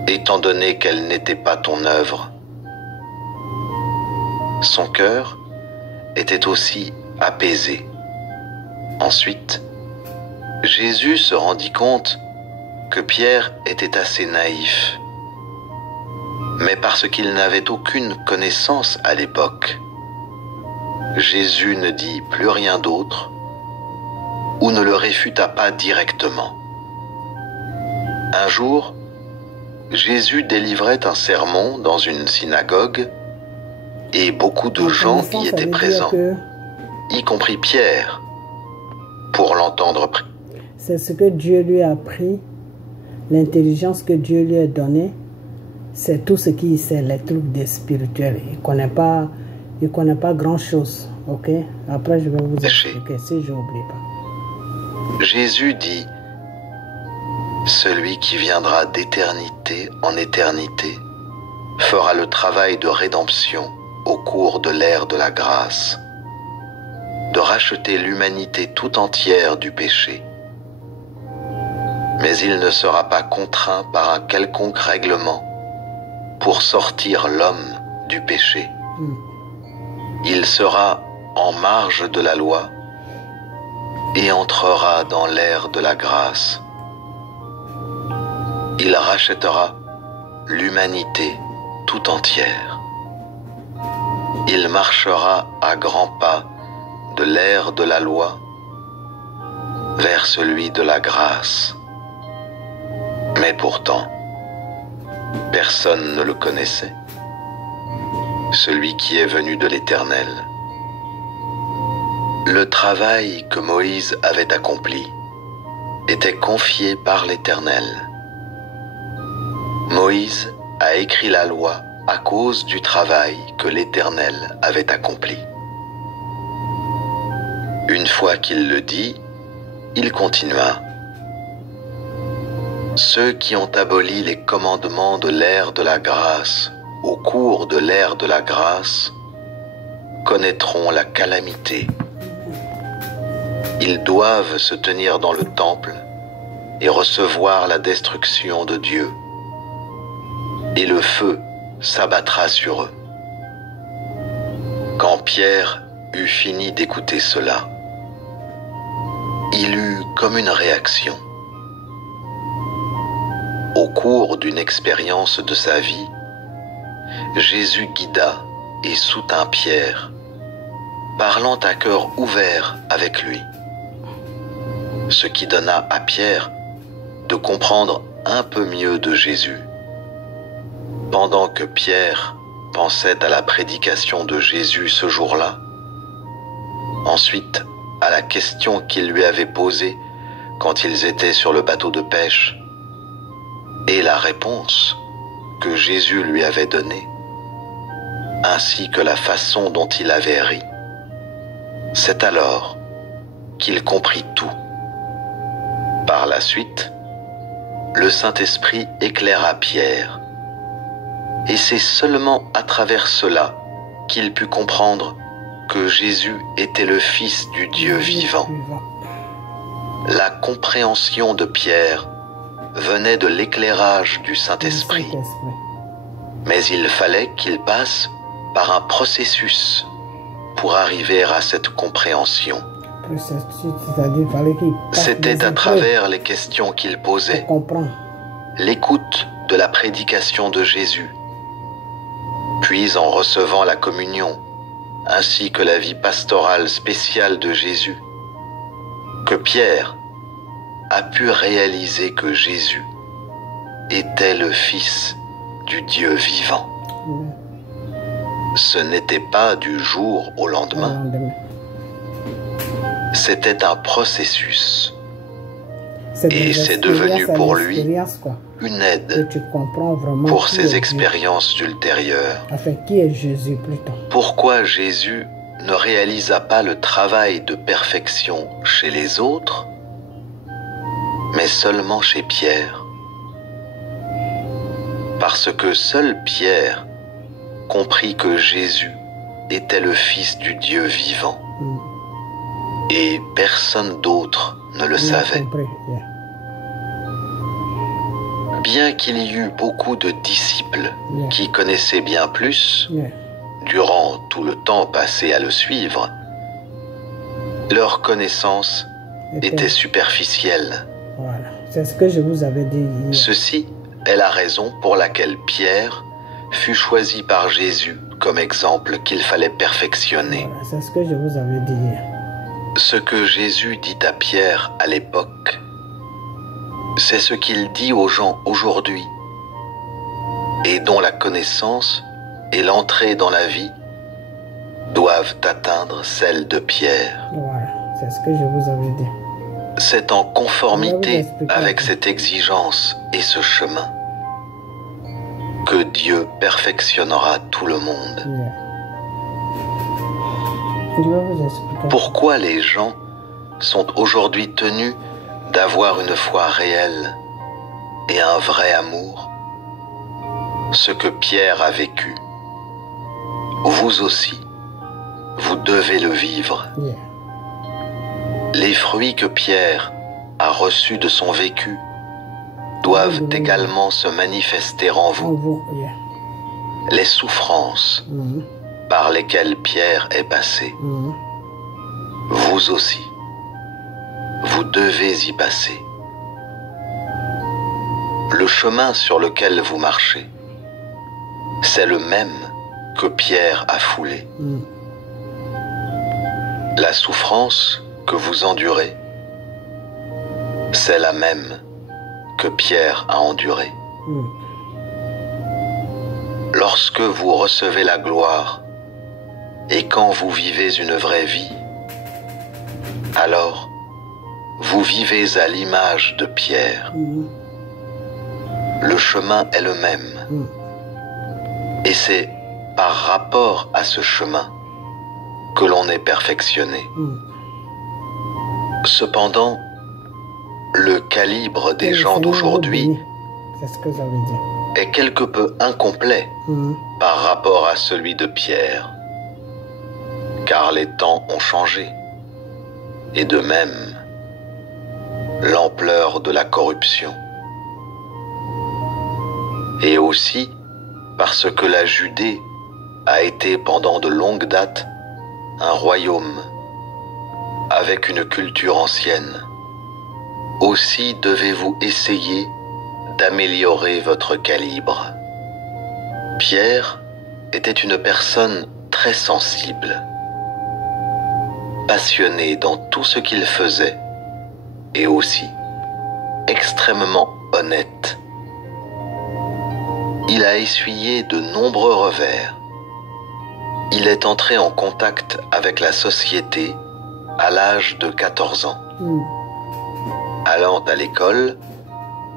étant donné qu'elle n'était pas ton œuvre. » Son cœur était aussi apaisé. Ensuite, Jésus se rendit compte que Pierre était assez naïf, mais parce qu'il n'avait aucune connaissance à l'époque, Jésus ne dit plus rien d'autre ou ne le réfuta pas directement. Un jour, Jésus délivrait un sermon dans une synagogue et beaucoup de gens y étaient présents, y compris Pierre, pour l'entendre prier. C'est ce que Dieu lui a appris, l'intelligence que Dieu lui a donnée, c'est tout ce qu'il sait, les trucs des spirituels. Il ne connaît pas grand-chose, ok? Après, je vais vous expliquer si je n'oublie pas. Jésus dit, « Celui qui viendra d'éternité en éternité fera le travail de rédemption au cours de l'ère de la grâce, de racheter l'humanité tout entière du péché. Mais il ne sera pas contraint par un quelconque règlement pour sortir l'homme du péché. Il sera en marge de la loi et entrera dans l'ère de la grâce. il rachètera l'humanité tout entière. Il marchera à grands pas de l'ère de la loi vers celui de la grâce. Mais pourtant, personne ne le connaissait, celui qui est venu de l'Éternel. Le travail que Moïse avait accompli était confié par l'Éternel. Moïse a écrit la loi à cause du travail que l'Éternel avait accompli. Une fois qu'il le dit, il continua. Ceux qui ont aboli les commandements de l'ère de la grâce au cours de l'ère de la grâce connaîtront la calamité. Ils doivent se tenir dans le temple et recevoir la destruction de Dieu. Et le feu s'abattra sur eux. Quand Pierre eut fini d'écouter cela, il eut comme une réaction. Au cours d'une expérience de sa vie, Jésus guida et soutint Pierre, parlant à cœur ouvert avec lui, ce qui donna à Pierre de comprendre un peu mieux de Jésus. Pendant que Pierre pensait à la prédication de Jésus ce jour-là, ensuite à la question qu'il lui avait posée quand ils étaient sur le bateau de pêche, et la réponse que Jésus lui avait donnée, ainsi que la façon dont il avait ri, c'est alors qu'il comprit tout. Par la suite, le Saint-Esprit éclaira Pierre, et c'est seulement à travers cela qu'il put comprendre que Jésus était le Fils du Dieu vivant. La compréhension de Pierre venait de l'éclairage du Saint-Esprit, mais il fallait qu'il passe par un processus pour arriver à cette compréhension. C'était à travers les questions qu'il posait, l'écoute de la prédication de Jésus, puis en recevant la communion, ainsi que la vie pastorale spéciale de Jésus, que Pierre a pu réaliser que Jésus était le Fils du Dieu vivant. Ce n'était pas du jour au lendemain. C'était un processus. Et c'est devenu pour lui une aide pour ses expériences ultérieures. Pourquoi Jésus ne réalisa pas le travail de perfection chez les autres, mais seulement chez Pierre? Parce que seul Pierre comprit que Jésus était le Fils du Dieu vivant. Et personne d'autre ne le savait. Bien qu'il y eût beaucoup de disciples qui connaissaient bien plus, durant tout le temps passé à le suivre, leur connaissance était superficielle. Voilà, c'est ce que je vous avais dit hier. Ceci est la raison pour laquelle Pierre fut choisi par Jésus comme exemple qu'il fallait perfectionner. Voilà, c'est ce que je vous avais dit hier. Ce que Jésus dit à Pierre à l'époque, c'est ce qu'il dit aux gens aujourd'hui, et dont la connaissance et l'entrée dans la vie doivent atteindre celle de Pierre. Voilà, c'est ce que je vous avais dit. C'est en conformité avec cette exigence et ce chemin que Dieu perfectionnera tout le monde. Je vais vous expliquer. Pourquoi les gens sont aujourd'hui tenus d'avoir une foi réelle et un vrai amour? Ce que Pierre a vécu, vous aussi, vous devez le vivre. Les fruits que Pierre a reçus de son vécu doivent également se manifester en vous. Les souffrances par lesquelles Pierre est passé, vous aussi, vous devez y passer. Le chemin sur lequel vous marchez, c'est le même que Pierre a foulé. La souffrance que vous endurez, c'est la même que Pierre a endurée. Lorsque vous recevez la gloire et quand vous vivez une vraie vie, alors vous vivez à l'image de Pierre. Le chemin est le même. Et c'est par rapport à ce chemin que l'on est perfectionné. Cependant, le calibre des gens d'aujourd'hui est quelque peu incomplet par rapport à celui de Pierre, car les temps ont changé, et de même l'ampleur de la corruption, et aussi parce que la Judée a été pendant de longues dates un royaume avec une culture ancienne. Aussi devez-vous essayer d'améliorer votre calibre. Pierre était une personne très sensible, passionné dans tout ce qu'il faisait et aussi extrêmement honnête. Il a essuyé de nombreux revers. Il est entré en contact avec la société à l'âge de 14 ans. Allant à l'école,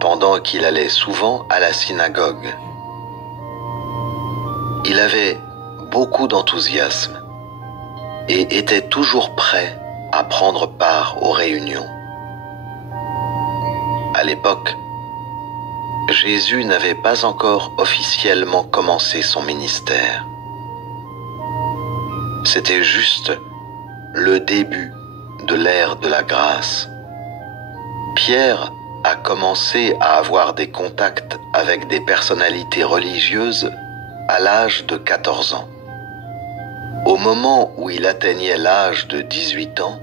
pendant qu'il allait souvent à la synagogue. Il avait beaucoup d'enthousiasme et était toujours prêt à prendre part aux réunions. À l'époque, Jésus n'avait pas encore officiellement commencé son ministère. C'était juste le début de l'ère de la grâce. Pierre a commencé à avoir des contacts avec des personnalités religieuses à l'âge de 14 ans. Au moment où il atteignait l'âge de 18 ans,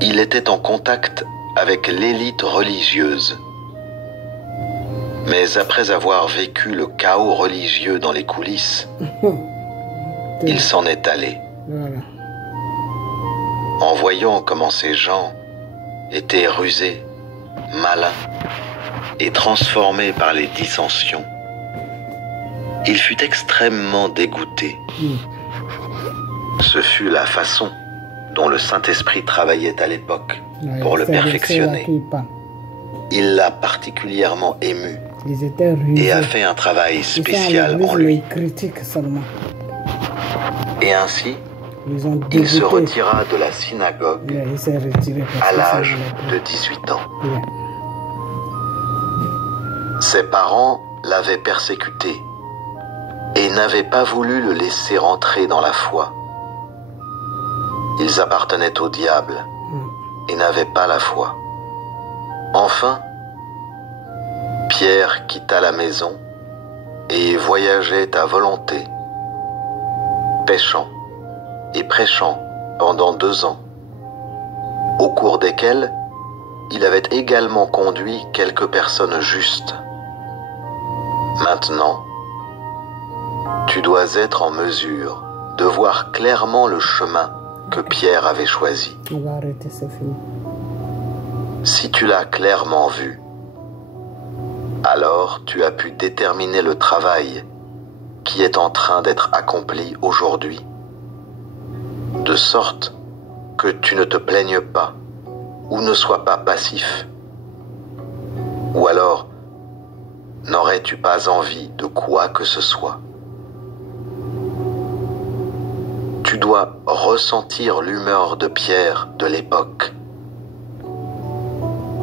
il était en contact avec l'élite religieuse. Mais après avoir vécu le chaos religieux dans les coulisses, il s'en est allé. En voyant comment ces gens étaient rusés, malins et transformés par les dissensions, il fut extrêmement dégoûté. Ce fut la façon dont le Saint-Esprit travaillait à l'époque pour le perfectionner. Il l'a particulièrement ému et a fait un travail spécial en lui. Et ainsi, il se retira de la synagogue à l'âge de 18 ans. Ses parents l'avaient persécuté et n'avaient pas voulu le laisser rentrer dans la foi. Ils appartenaient au diable et n'avaient pas la foi. Enfin, Pierre quitta la maison et voyageait à volonté, pêchant et prêchant pendant 2 ans, au cours desquels il avait également conduit quelques personnes justes. Maintenant, tu dois être en mesure de voir clairement le chemin que Pierre avait choisi. On va arrêter, c'est fini. Si tu l'as clairement vu, alors tu as pu déterminer le travail qui est en train d'être accompli aujourd'hui, de sorte que tu ne te plaignes pas ou ne sois pas passif. Ou alors, n'aurais-tu pas envie de quoi que ce soit? Tu dois ressentir l'humeur de Pierre de l'époque.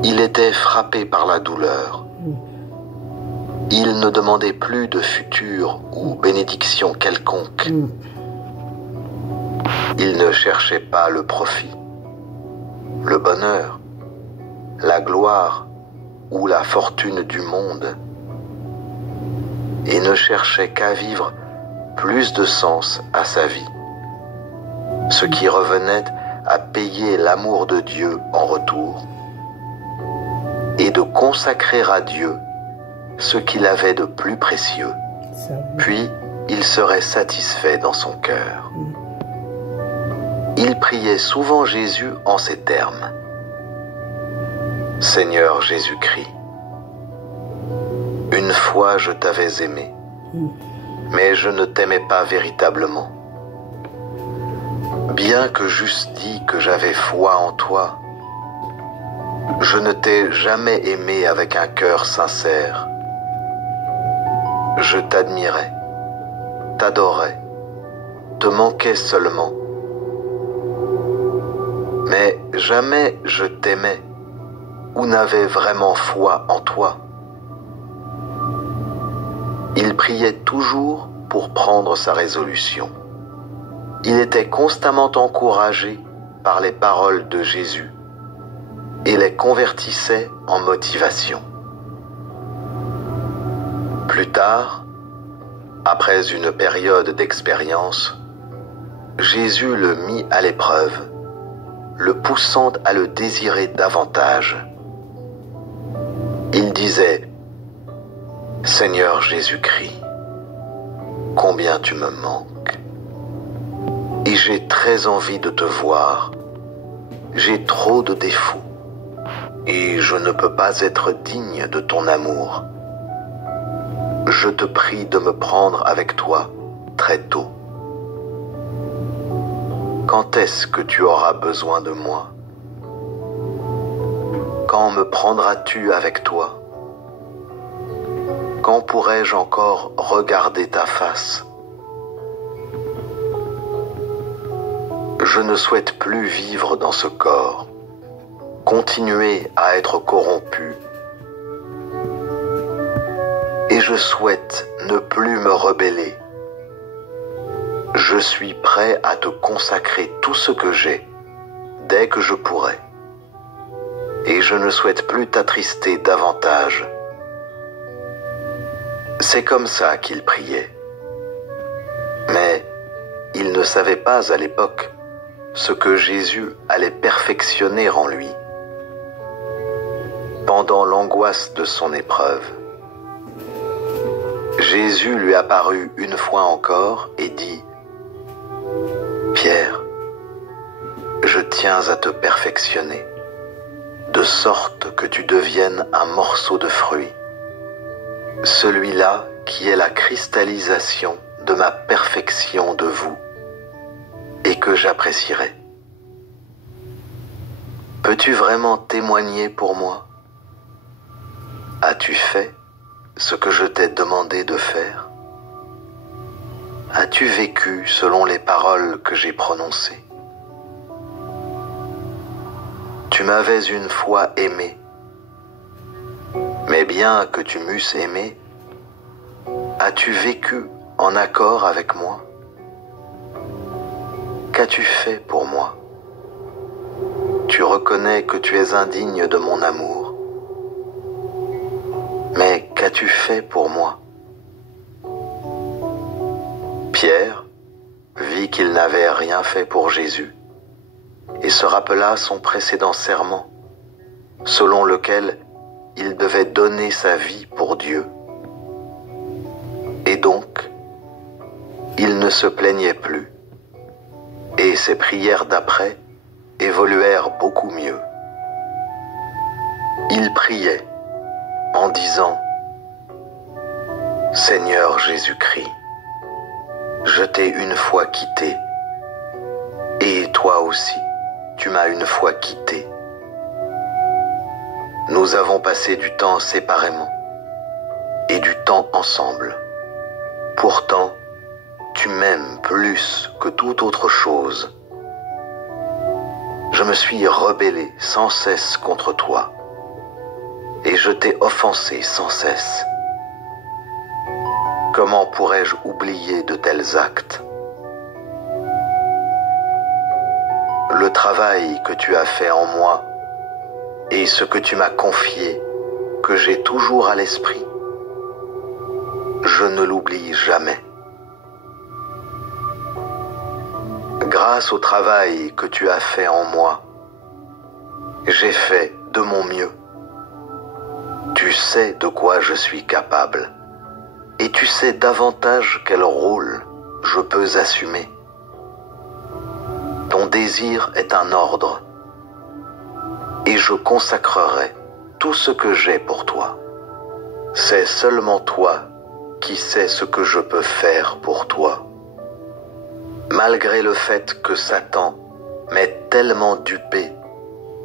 Il était frappé par la douleur. Il ne demandait plus de futur ou bénédiction quelconque. Il ne cherchait pas le profit, le bonheur, la gloire ou la fortune du monde, et ne cherchait qu'à vivre plus de sens à sa vie, ce qui revenait à payer l'amour de Dieu en retour, et de consacrer à Dieu ce qu'il avait de plus précieux. Puis, il serait satisfait dans son cœur. Il priait souvent Jésus en ces termes. Seigneur Jésus-Christ, une fois je t'avais aimé, mais je ne t'aimais pas véritablement. Bien que j'eusse dit que j'avais foi en toi, je ne t'ai jamais aimé avec un cœur sincère. Je t'admirais, t'adorais, te manquais seulement. Mais jamais je t'aimais ou n'avais vraiment foi en toi. Il priait toujours pour prendre sa résolution. Il était constamment encouragé par les paroles de Jésus et les convertissait en motivation. Plus tard, après une période d'expérience, Jésus le mit à l'épreuve, le poussant à le désirer davantage. Il disait, « Seigneur Jésus-Christ, combien tu me manques, et j'ai très envie de te voir, j'ai trop de défauts, et je ne peux pas être digne de ton amour. Je te prie de me prendre avec toi très tôt. Quand est-ce que tu auras besoin de moi? Quand me prendras-tu avec toi? Quand pourrai-je encore regarder ta face? Je ne souhaite plus vivre dans ce corps, continuer à être corrompu, et je souhaite ne plus me rebeller. Je suis prêt à te consacrer tout ce que j'ai, dès que je pourrai. Et je ne souhaite plus t'attrister davantage. C'est comme ça qu'il priait. Mais il ne savait pas à l'époque ce que Jésus allait perfectionner en lui. Pendant l'angoisse de son épreuve, Jésus lui apparut une fois encore et dit, « Pierre, je tiens à te perfectionner, de sorte que tu deviennes un morceau de fruit, celui-là qui est la cristallisation de ma perfection de vous, et que j'apprécierai. Peux-tu vraiment témoigner pour moi? As-tu fait ce que je t'ai demandé de faire? As-tu vécu selon les paroles que j'ai prononcées? Tu m'avais une fois aimé, mais bien que tu m'eusses aimé, as-tu vécu en accord avec moi? Qu'as-tu fait pour moi? Tu reconnais que tu es indigne de mon amour, mais qu'as-tu fait pour moi? Pierre vit qu'il n'avait rien fait pour Jésus et se rappela son précédent serment, selon lequel il devait donner sa vie pour Dieu. Et donc, il ne se plaignait plus, et ses prières d'après évoluèrent beaucoup mieux. Il priait en disant, « Seigneur Jésus-Christ, je t'ai une fois quitté, et toi aussi, tu m'as une fois quitté. Nous avons passé du temps séparément et du temps ensemble. Pourtant, tu m'aimes plus que toute autre chose. Je me suis rebellé sans cesse contre toi, et je t'ai offensé sans cesse. Comment pourrais-je oublier de tels actes? Le travail que tu as fait en moi et ce que tu m'as confié, que j'ai toujours à l'esprit, je ne l'oublie jamais. Grâce au travail que tu as fait en moi, j'ai fait de mon mieux. Tu sais de quoi je suis capable, et tu sais davantage quel rôle je peux assumer. Ton désir est un ordre, et je consacrerai tout ce que j'ai pour toi. C'est seulement toi qui sais ce que je peux faire pour toi. Malgré le fait que Satan m'ait tellement dupé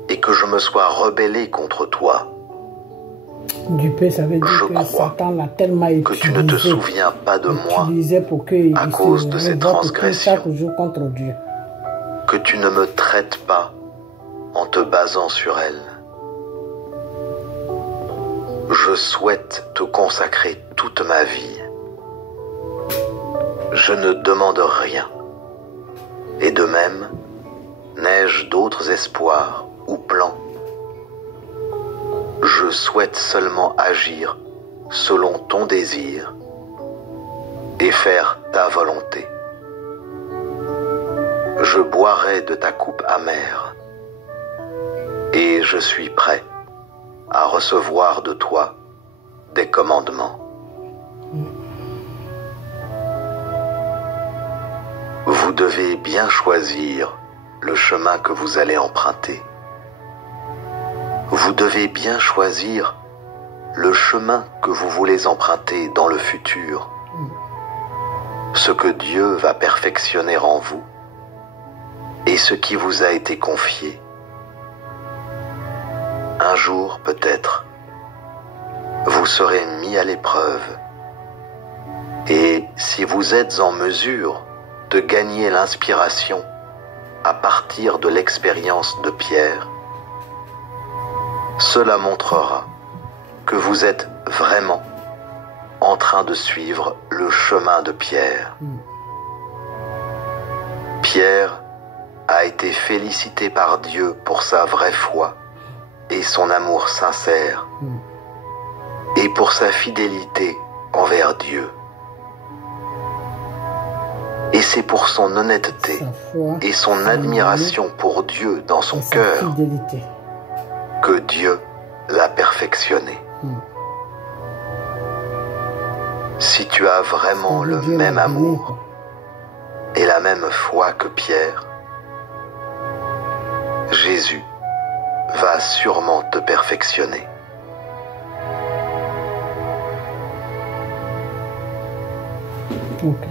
et que je me sois rebellé contre toi, dupé, ça veut dire que Satan l'a tellement utilisé. Que tu ne te souviens pas de moi pour à cause de ces transgressions. Chaque jour contre Dieu. Que tu ne me traites pas en te basant sur elle. Je souhaite te consacrer toute ma vie. Je ne demande rien. Et de même, n'ai-je d'autres espoirs ou plans? Je souhaite seulement agir selon ton désir et faire ta volonté. Je boirai de ta coupe amère et je suis prêt à recevoir de toi des commandements. Vous devez bien choisir le chemin que vous allez emprunter. Vous devez bien choisir le chemin que vous voulez emprunter dans le futur. Ce que Dieu va perfectionner en vous et ce qui vous a été confié. Un jour, peut-être, vous serez mis à l'épreuve. Et si vous êtes en mesure de gagner l'inspiration à partir de l'expérience de Pierre, cela montrera que vous êtes vraiment en train de suivre le chemin de Pierre. Pierre a été félicité par Dieu pour sa vraie foi et son amour sincère, et pour sa fidélité envers Dieu. Et c'est pour son honnêteté et son admiration pour Dieu dans son cœur que Dieu l'a perfectionné. Si tu as vraiment le même amour et la même foi que Pierre, Jésus va sûrement te perfectionner. Okay.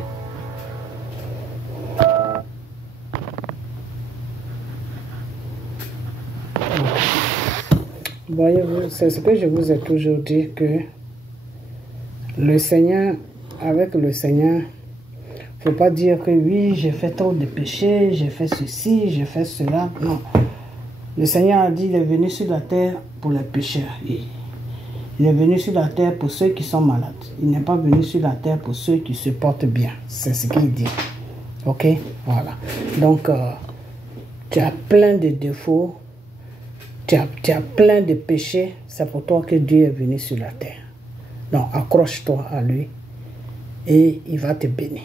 Voyez-vous, c'est ce que je vous ai toujours dit, que le Seigneur, avec le Seigneur, il ne faut pas dire que oui, j'ai fait trop de péchés, j'ai fait ceci, j'ai fait cela. Non. Le Seigneur a dit qu'il est venu sur la terre pour les pécheurs. Il est venu sur la terre pour ceux qui sont malades. Il n'est pas venu sur la terre pour ceux qui se portent bien. C'est ce qu'il dit. Ok? Voilà. Donc, tu as plein de défauts. Tu as plein de péchés. C'est pour toi que Dieu est venu sur la terre. Donc, accroche-toi à lui et il va te bénir.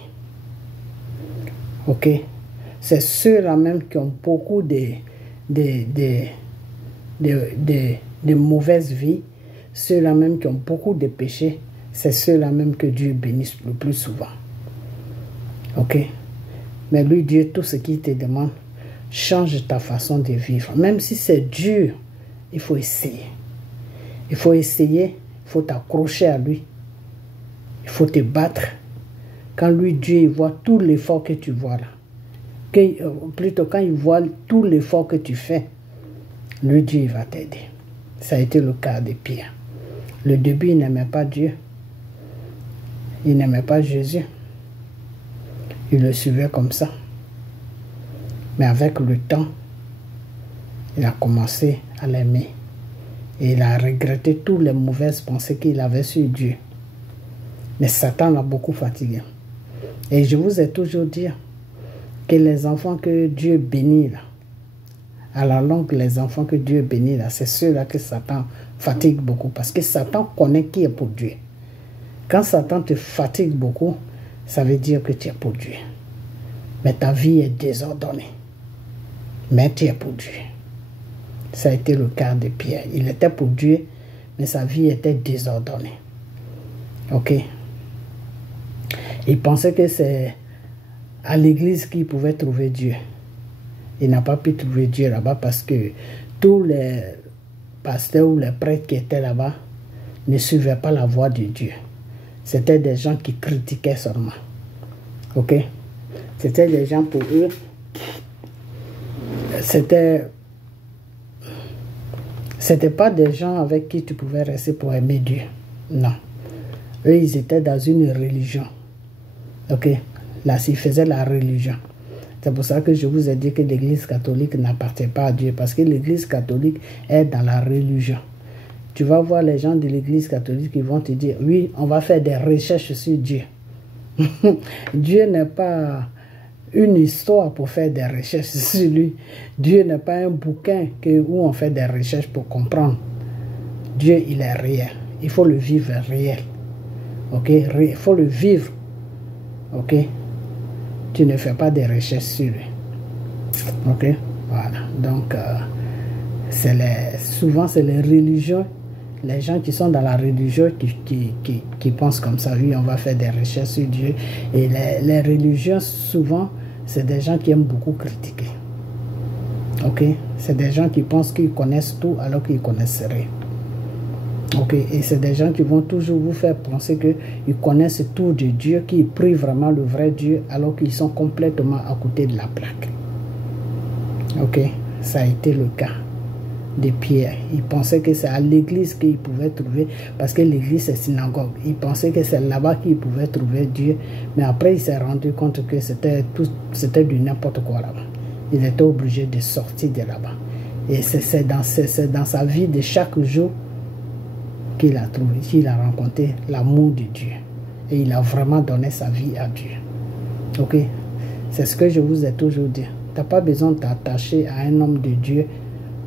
Ok? C'est ceux-là même qui ont beaucoup de mauvaises vies. Ceux-là même qui ont beaucoup de péchés, c'est ceux-là même que Dieu bénit le plus souvent. Ok? Mais lui, Dieu, tout ce qu'il te demande, change ta façon de vivre. Même si c'est dur, il faut essayer. Il faut essayer, il faut t'accrocher à lui. Il faut te battre. Quand lui, Dieu, il voit tout l'effort que tu vois là. Plutôt quand il voit tout l'effort que tu fais, lui, Dieu, il va t'aider. Ça a été le cas de Pierre. Le début, il n'aimait pas Dieu. Il n'aimait pas Jésus. Il le suivait comme ça. Mais avec le temps, il a commencé à l'aimer. Et il a regretté toutes les mauvaises pensées qu'il avait sur Dieu. Mais Satan l'a beaucoup fatigué. Et je vous ai toujours dit que les enfants que Dieu bénit, là, à la longue, les enfants que Dieu bénit, là, c'est ceux-là que Satan fatigue beaucoup. Parce que Satan connaît qui est pour Dieu. Quand Satan te fatigue beaucoup, ça veut dire que tu es pour Dieu. Mais ta vie est désordonnée. Mais tu es pour Dieu. Ça a été le cas de Pierre. Il était pour Dieu, mais sa vie était désordonnée. Ok? Il pensait que c'est à l'église qu'il pouvait trouver Dieu. Il n'a pas pu trouver Dieu là-bas parce que tous les pasteurs ou les prêtres qui étaient là-bas ne suivaient pas la voie de Dieu. C'était des gens qui critiquaient seulement. Ok? C'était des gens, pour eux, c'était pas des gens avec qui tu pouvais rester pour aimer Dieu. Non. Eux, ils étaient dans une religion. Ok? Là, ils faisaient la religion. C'est pour ça que je vous ai dit que l'église catholique n'appartient pas à Dieu. Parce que l'église catholique est dans la religion. Tu vas voir les gens de l'église catholique qui vont te dire, oui, on va faire des recherches sur Dieu. Dieu n'est pas une histoire pour faire des recherches sur lui. Dieu n'est pas un bouquin où on fait des recherches pour comprendre. Dieu, il est réel. Il faut le vivre réel. Ok? Il faut le vivre. Ok? Tu ne fais pas des recherches sur lui. Ok? Voilà. Donc, souvent, c'est les religions, les gens qui sont dans la religion qui pensent comme ça. Oui, on va faire des recherches sur Dieu. Et les religions, souvent, c'est des gens qui aiment beaucoup critiquer. Ok? C'est des gens qui pensent qu'ils connaissent tout alors qu'ils connaissent rien. Ok? Et c'est des gens qui vont toujours vous faire penser qu'ils connaissent tout de Dieu, qu'ils prient vraiment le vrai Dieu alors qu'ils sont complètement à côté de la plaque. Ok? Ça a été le cas de Pierre. Il pensait que c'est à l'église qu'il pouvait trouver, parce que l'église c'est synagogue. Il pensait que c'est là-bas qu'il pouvait trouver Dieu, mais après il s'est rendu compte que c'était du n'importe quoi là-bas. Il était obligé de sortir de là-bas. Et c'est dans sa vie de chaque jour qu'il a rencontré l'amour de Dieu. Et il a vraiment donné sa vie à Dieu. Ok? C'est ce que je vous ai toujours dit. Tu n'as pas besoin de t'attacher à un homme de Dieu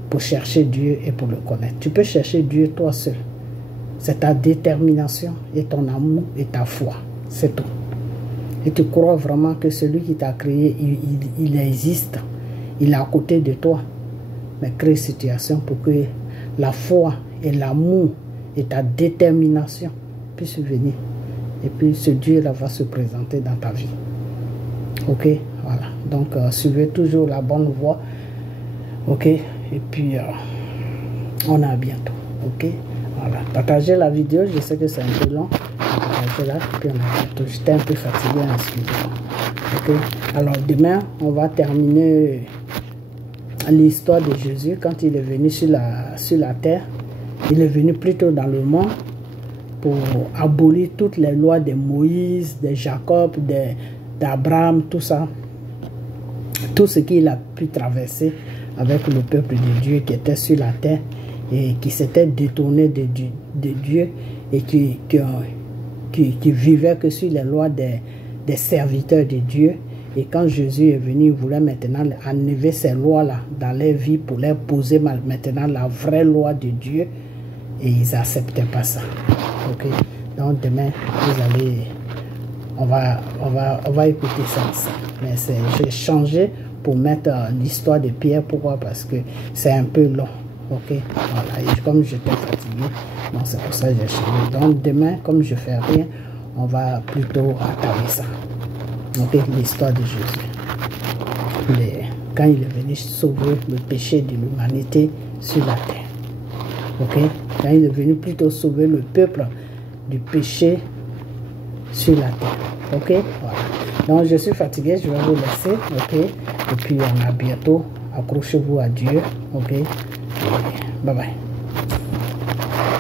pour chercher Dieu et pour le connaître. Tu peux chercher Dieu toi seul. C'est ta détermination et ton amour et ta foi. C'est tout. Et tu crois vraiment que celui qui t'a créé, il existe. Il est à côté de toi. Mais crée une situation pour que la foi et l'amour et ta détermination puissent venir. Et puis ce Dieu-là va se présenter dans ta vie. Ok? Voilà. Donc, suivez toujours la bonne voie. Ok? Et puis, on est à bientôt. Ok? Voilà. Partagez la vidéo. Je sais que c'est un peu long. Partagez-la. Puis, on est à bientôt. J'étais un peu fatigué en ce moment. Ok? Alors, demain, on va terminer l'histoire de Jésus quand il est venu sur la terre. Il est venu plutôt dans le monde pour abolir toutes les lois de Moïse, de Jacob, d'Abraham, tout ça. Tout ce qu'il a pu traverser avec le peuple de Dieu qui était sur la terre et qui s'était détourné de Dieu et qui vivait que sur les lois des serviteurs de Dieu. Et quand Jésus est venu, il voulait maintenant enlever ces lois-là dans leur vie pour leur poser maintenant la vraie loi de Dieu. Et ils n'acceptaient pas ça. Ok? Donc demain, on va écouter ça ensemble. Mais j'ai changé pour mettre l'histoire de Pierre. Pourquoi? Parce que c'est un peu long. Ok? Voilà. Et comme j'étais fatigué, donc c'est pour ça que j'ai changé. Donc demain, comme je ne fais rien, on va plutôt attaquer ça. Ok? L'histoire de Jésus. Quand il est venu sauver le péché de l'humanité sur la terre. Ok? Quand il est venu plutôt sauver le peuple du péché sur la terre. Ok? Voilà. Donc je suis fatigué, je vais vous laisser. Ok? Et puis on a bientôt. Accrochez-vous à Dieu. Ok? Bye bye.